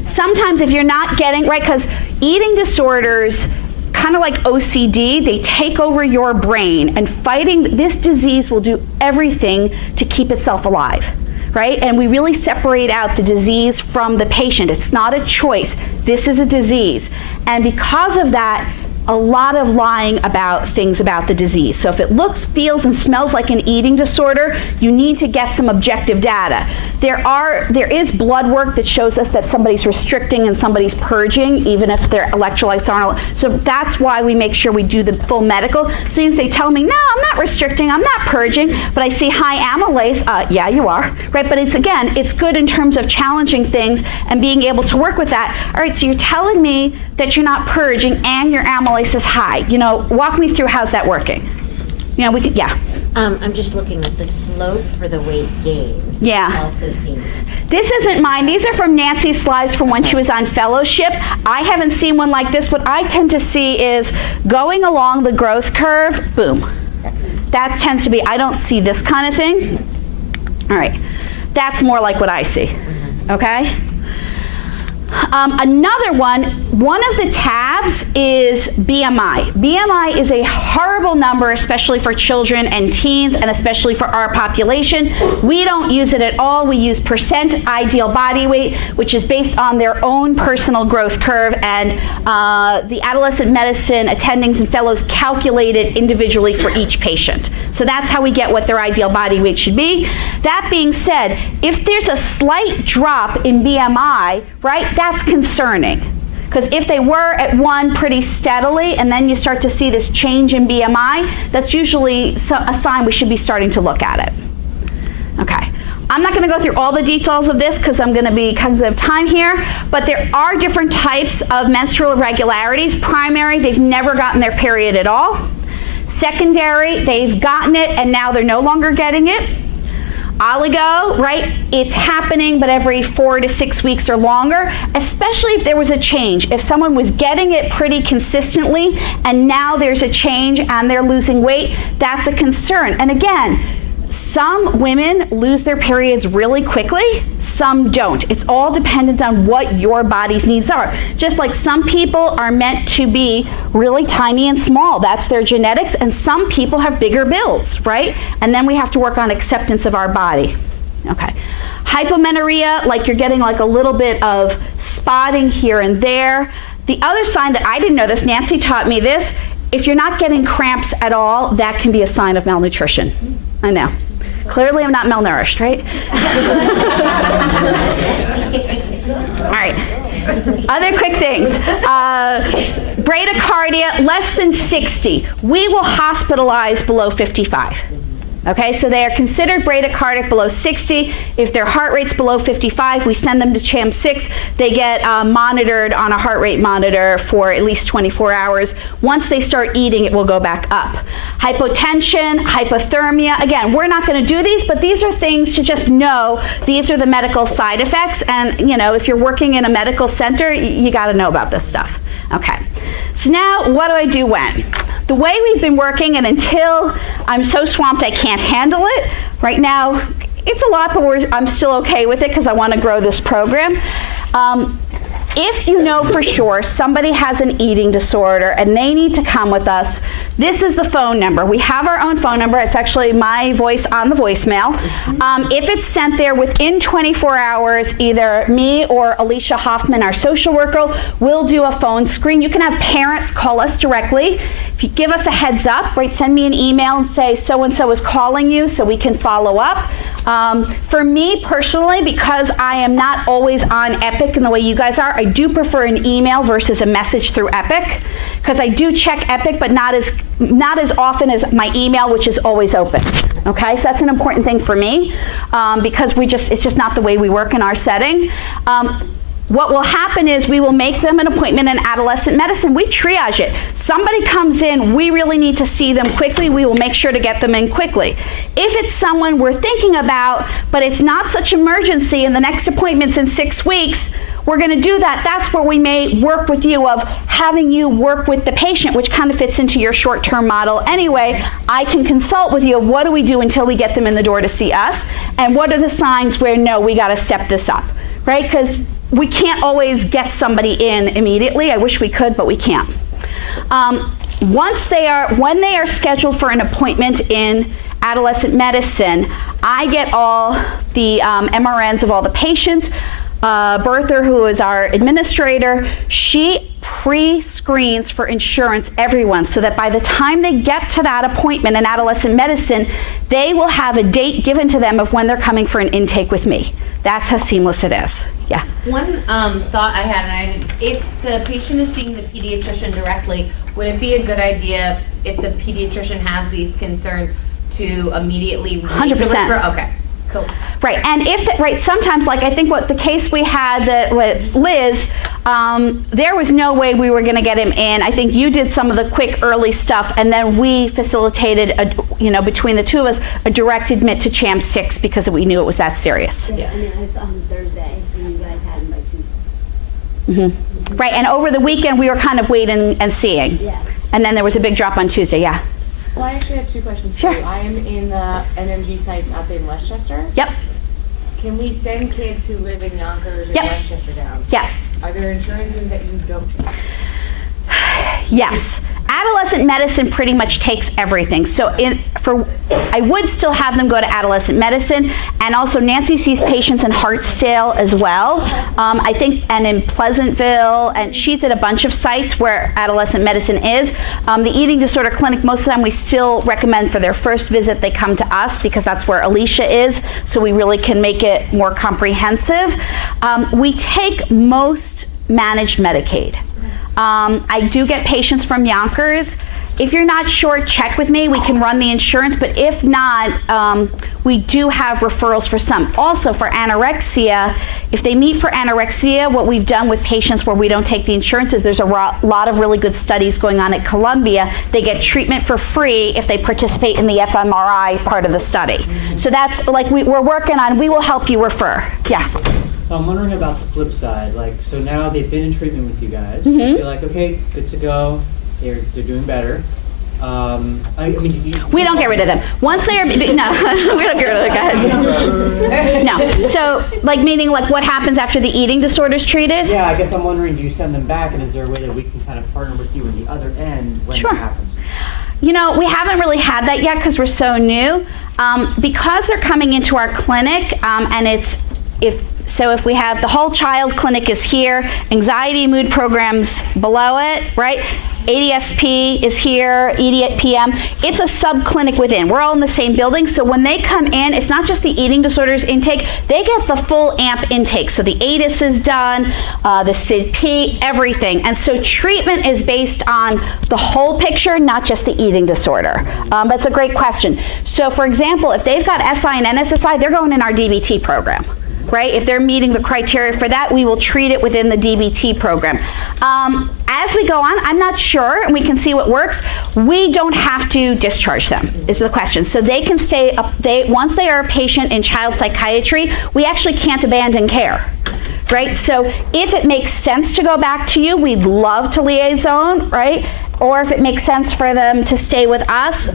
Sometimes if you're not getting, right, because eating disorders, kind of like OCD, they take over your brain, and fighting this disease will do everything to keep itself alive. Right? And we really separate out the disease from the patient. It's not a choice. This is a disease. And because of that, a lot of lying about things about the disease. So if it looks, feels, and smells like an eating disorder, you need to get some objective data. There is blood work that shows us that somebody's restricting and somebody's purging, even if their electrolytes aren't. So that's why we make sure we do the full medical. So if they tell me, no, I'm not restricting, I'm not purging, but I see high amylase, yeah, you are, right? But it's good in terms of challenging things and being able to work with that. All right, so you're telling me that you're not purging and your amylase is high. Walk me through how's that working. We could, yeah. I'm just looking at the slope for the weight gain. Yeah. Also seems. This isn't mine. These are from Nancy's slides from when she was on fellowship. I haven't seen one like this. What I tend to see is going along the growth curve, boom. That tends to be, I don't see this kind of thing. All right. That's more like what I see. Okay? Another one of the tabs is BMI. BMI is a horrible number, especially for children and teens, and especially for our population. We don't use it at all. We use percent ideal body weight, which is based on their own personal growth curve, and the adolescent medicine attendings and fellows calculate it individually for each patient. So that's how we get what their ideal body weight should be. That being said, if there's a slight drop in BMI, right, that's concerning. Because if they were at 1 pretty steadily and then you start to see this change in BMI, that's usually a sign we should be starting to look at it. Okay. I'm not going to go through all the details of this because I'm going to be because of time here, but there are different types of menstrual irregularities. Primary, they've never gotten their period at all. Secondary, they've gotten it and now they're no longer getting it. Oligo, right, it's happening but every 4 to 6 weeks or longer, especially if there was a change. If someone was getting it pretty consistently and now there's a change and they're losing weight, that's a concern. And again, some women lose their periods really quickly, some don't. It's all dependent on what your body's needs are. Just like some people are meant to be really tiny and small, that's their genetics, and some people have bigger builds, right? And then we have to work on acceptance of our body. Okay. Hypomenorrhea, like you're getting like a little bit of spotting here and there. The other sign that I didn't know this, Nancy taught me this, if you're not getting cramps at all, that can be a sign of malnutrition. I know. Clearly I'm not malnourished, right? All right. Other quick things. Bradycardia, less than 60. We will hospitalize below 55. Okay, so they are considered bradycardic below 60. If their heart rate's below 55, we send them to CHAM6. They get monitored on a heart rate monitor for at least 24 hours. Once they start eating, it will go back up. Hypotension, hypothermia. Again, we're not going to do these, but these are things to just know. These are the medical side effects. And, you know, if you're working in a medical center, you got to know about this stuff. Okay, so now what do I do when? The way we've been working, and until I'm so swamped I can't handle it, right now it's a lot, but I'm still okay with it because I want to grow this program. If you know for sure somebody has an eating disorder and they need to come with us, this is the phone number. We have our own phone number. It's actually my voice on the voicemail. If it's sent there within 24 hours, either me or Alicia Hoffman, our social worker, will do a phone screen. You can have parents call us directly. If you give us a heads up, right, send me an email and say so-and-so is calling you so we can follow up. For me personally, because I am not always on Epic in the way you guys are, I do prefer an email versus a message through Epic, because I do check Epic, but not as often as my email, which is always open. Okay, so that's an important thing for me, because it's just not the way we work in our setting. What will happen is we will make them an appointment in adolescent medicine. We triage it. Somebody comes in, we really need to see them quickly, we will make sure to get them in quickly. If it's someone we're thinking about, but it's not such emergency and the next appointment's in 6 weeks, we're going to do that. That's where we may work with you of having you work with the patient, which kind of fits into your short-term model anyway. I can consult with you of what do we do until we get them in the door to see us, and what are the signs where, no, we got to step this up, right? Because we can't always get somebody in immediately. I wish we could, but we can't. When they are scheduled for an appointment in adolescent medicine, I get all the MRNs of all the patients. Bertha, who is our administrator, she pre-screens for insurance everyone so that by the time they get to that appointment in adolescent medicine, they will have a date given to them of when they're coming for an intake with me. That's how seamless it is. Yeah. One thought I had, if the patient is seeing the pediatrician directly, would it be a good idea if the pediatrician has these concerns to immediately 100%. Okay, cool. Right, and sometimes, like I think what the case we had with Liz, there was no way we were going to get him in. I think you did some of the quick early stuff, and then we facilitated, between the two of us, a direct admit to CHAM6 because we knew it was that serious. Yeah. And it was on Thursday, and you guys had him by Tuesday. Mm-hmm. Right, and over the weekend we were kind of waiting and seeing. Yeah. And then there was a big drop on Tuesday, yeah. Well, I actually have 2 questions Sure. for you. I am in the MMG sites up in Westchester. Yep. Can we send kids who live in Yonkers and Yep. Westchester down? Yeah, Are there insurances that you don't? Yes. Adolescent medicine pretty much takes everything. So I would still have them go to adolescent medicine, and also Nancy sees patients in Hartsdale as well. I think, and in Pleasantville, and she's at a bunch of sites where adolescent medicine is. The eating disorder clinic, most of the time we still recommend for their first visit they come to us because that's where Alicia is, so we really can make it more comprehensive. We take most managed Medicaid. I do get patients from Yonkers. If you're not sure, check with me. We can run the insurance, but if not, we do have referrals for some. Also for anorexia, if they meet for anorexia, what we've done with patients where we don't take the insurance is there's a lot of really good studies going on at Columbia. They get treatment for free if they participate in the fMRI part of the study. So that's like we're working on, we will help you refer. Yeah. So I'm wondering about the flip side. Like, so now they've been in treatment with you guys. Mm-hmm. They're like, okay, good to go. They're doing better. I mean, We don't get rid of them. Once they are, no, we don't get rid of them. Go ahead. No. So, like, meaning, like, what happens after the eating disorder's treated? yeah, I guess I'm wondering, do you send them back, and is there a way that we can kind of partner with you on the other end when Sure. that happens? You know, we haven't really had that yet because we're so new. Because they're coming into our clinic, and if we have the whole child clinic is here, anxiety mood programs below it, right? ADSP is here, EDPM. It's a sub-clinic within. We're all in the same building, so when they come in, it's not just the eating disorders intake, they get the full AMP intake. So the ADIS is done, the SIDP, everything. And so treatment is based on the whole picture, not just the eating disorder. That's a great question. So for example, if they've got SI and NSSI, they're going in our DBT program. Right? If they're meeting the criteria for that, we will treat it within the DBT program. As we go on, I'm not sure, and we can see what works. We don't have to discharge them, is the question. So they can stay up, once they are a patient in child psychiatry, we actually can't abandon care. Right? So if it makes sense to go back to you, we'd love to liaison, right? Or if it makes sense for them to stay with us,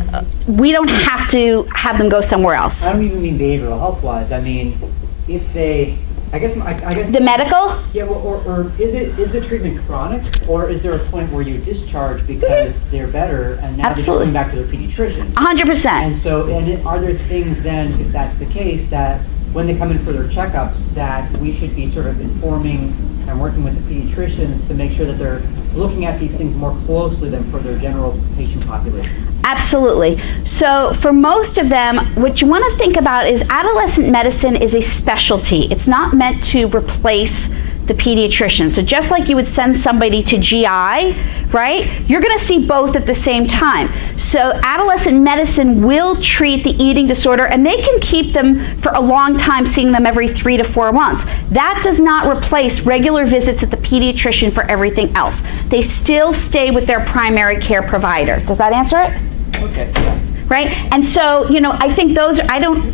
we don't have to have them go somewhere else. I don't even mean behavioral health-wise. I mean, if they, I guess. The medical? Yeah, well, or is the treatment chronic, or is there a point where you discharge because they're better and now Absolutely. they're going back to their pediatrician? 100%. And so, are there things then, if that's the case, that when they come in for their checkups, that we should be sort of informing and working with the pediatricians to make sure that they're looking at these things more closely than for their general patient population? Absolutely. So for most of them, what you want to think about is adolescent medicine is a specialty. It's not meant to replace the pediatrician. So just like you would send somebody to GI, right? You're going to see both at the same time. So adolescent medicine will treat the eating disorder, and they can keep them for a long time, seeing them every 3 to 4 months. That does not replace regular visits at the pediatrician for everything else. They still stay with their primary care provider. Does that answer it? Okay, yeah. Right? And so, you know, I think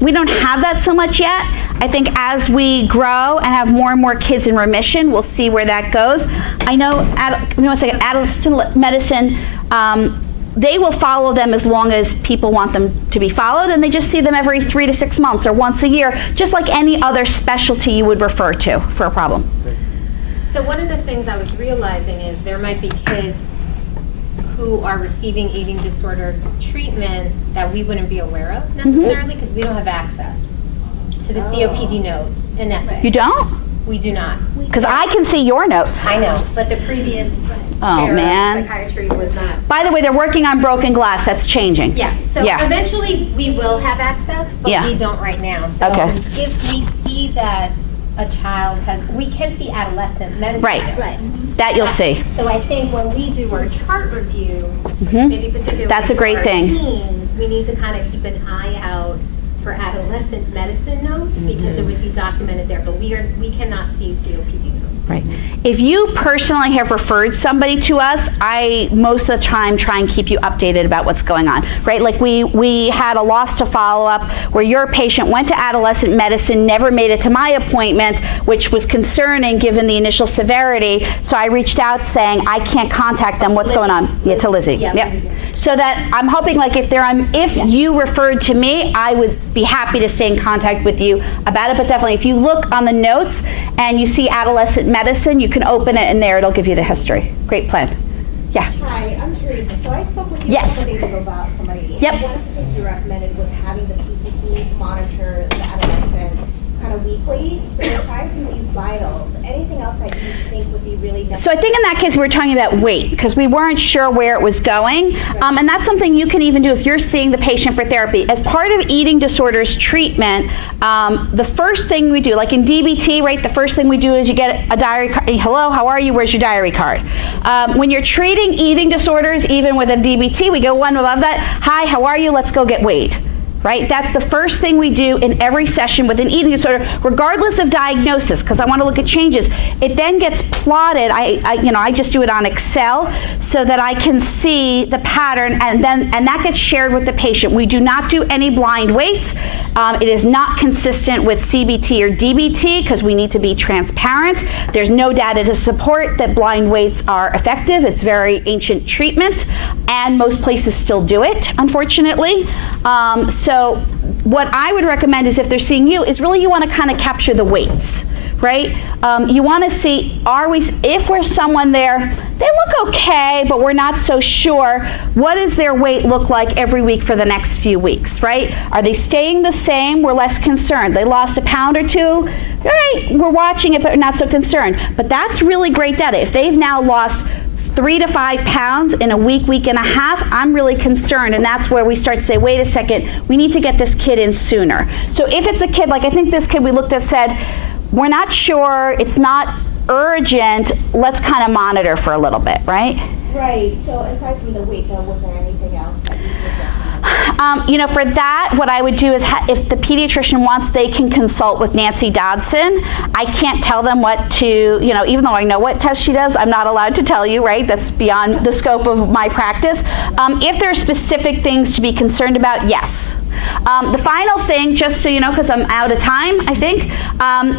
we don't have that so much yet. I think as we grow and have more and more kids in remission, we'll see where that goes. I know, adolescent medicine, they will follow them as long as people want them to be followed, and they just see them every 3 to 6 months or once a year, just like any other specialty you would refer to for a problem. So one of the things I was realizing is there might be kids who are receiving eating disorder treatment that we wouldn't be aware of necessarily because we don't have access to the COPD notes. And that You don't? we do not. Because I can see your notes. I know, but the previous Oh, chair man. of psychiatry was not. By the way, they're working on broken glass. That's changing. Yeah, so Yeah. eventually we will have access, but Yeah. we don't right now. So Okay. if we see that a child has, we can see adolescent medicine Right. notes. Right. That you'll see. So I think when we do our chart review, Mhm. maybe particularly That's a for great our thing. teens, we need to kind of keep an eye out for adolescent medicine notes because it would be documented there, but we cannot see COPD notes. Right. If you personally have referred somebody to us, I most of the time try and keep you updated about what's going on, right? Like we had a loss to follow up where your patient went to adolescent medicine, never made it to my appointment, which was concerning given the initial severity. So I reached out saying, I can't contact them. What's going on? Yeah, to Lizzie. Yeah, Yep. Lizzie. so that I'm hoping like if you referred to me, I would be happy to stay in contact with you about it. But definitely, if you look on the notes and you see adolescent medicine, you can open it and there it'll give you the history. Great plan. Yeah. Hi, I'm Teresa. So I spoke with you Yes. a couple days ago about somebody. Yep. And one of the things you recommended was having the PCP monitor the adolescent kind of weekly. So aside from these vitals, anything else that you think would be really necessary? So I think in that case, we were talking about weight because we weren't sure where it was going. And that's something you can even do if you're seeing the patient for therapy. As part of eating disorders treatment, the first thing we do, like in DBT, right, the first thing we do is you get a diary card. Hello, how are you? Where's your diary card? When you're treating eating disorders, even with a DBT, we go one above that. Hi, how are you? Let's go get weighed. Right? That's the first thing we do in every session with an eating disorder, regardless of diagnosis, because I want to look at changes. It then gets plotted. I just do it on Excel so that I can see the pattern, and that gets shared with the patient. We do not do any blind weights. It is not consistent with CBT or DBT because we need to be transparent. There's no data to support that blind weights are effective. It's very ancient treatment, and most places still do it, unfortunately. So what I would recommend is if they're seeing you is really you want to kind of capture the weights, right? You want to see, if we're someone there, they look okay, but we're not so sure, what does their weight look like every week for the next few weeks, right? Are they staying the same? We're less concerned. They lost a pound or two, all right, we're watching it, but not so concerned. But that's really great data. If they've now lost 3 to 5 pounds in a week and a half, I'm really concerned, and that's where we start to say, wait a second, we need to get this kid in sooner. So if it's a kid, like I think this kid we looked at said, we're not sure, it's not urgent, let's kind of monitor for a little bit, right? Right. So aside from the weight, though, was there anything else that you would recommend? For that, what I would do is if the pediatrician wants, they can consult with Nancy Dodson. I can't tell them what to, even though I know what test she does, I'm not allowed to tell you, right? That's beyond the scope of my practice. If there are specific things to be concerned about, yes. The final thing, just so you know, because I'm out of time, I think,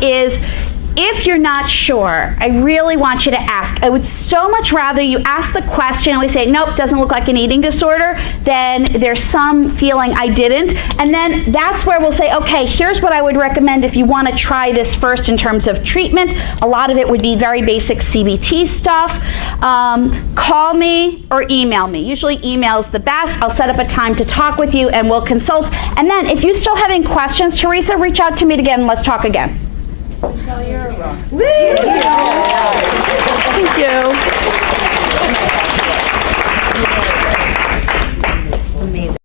is if you're not sure, I really want you to ask. I would so much rather you ask the question and we say, nope, doesn't look like an eating disorder, then there's some feeling I didn't. And then that's where we'll say, okay, here's what I would recommend if you want to try this first in terms of treatment. A lot of it would be very basic CBT stuff. Call me or email me. Usually email's the best. I'll set up a time to talk with you and we'll consult. And then if you still have any questions, Teresa, reach out to me again and let's talk again. Michelle, you're a rock star. Thank you.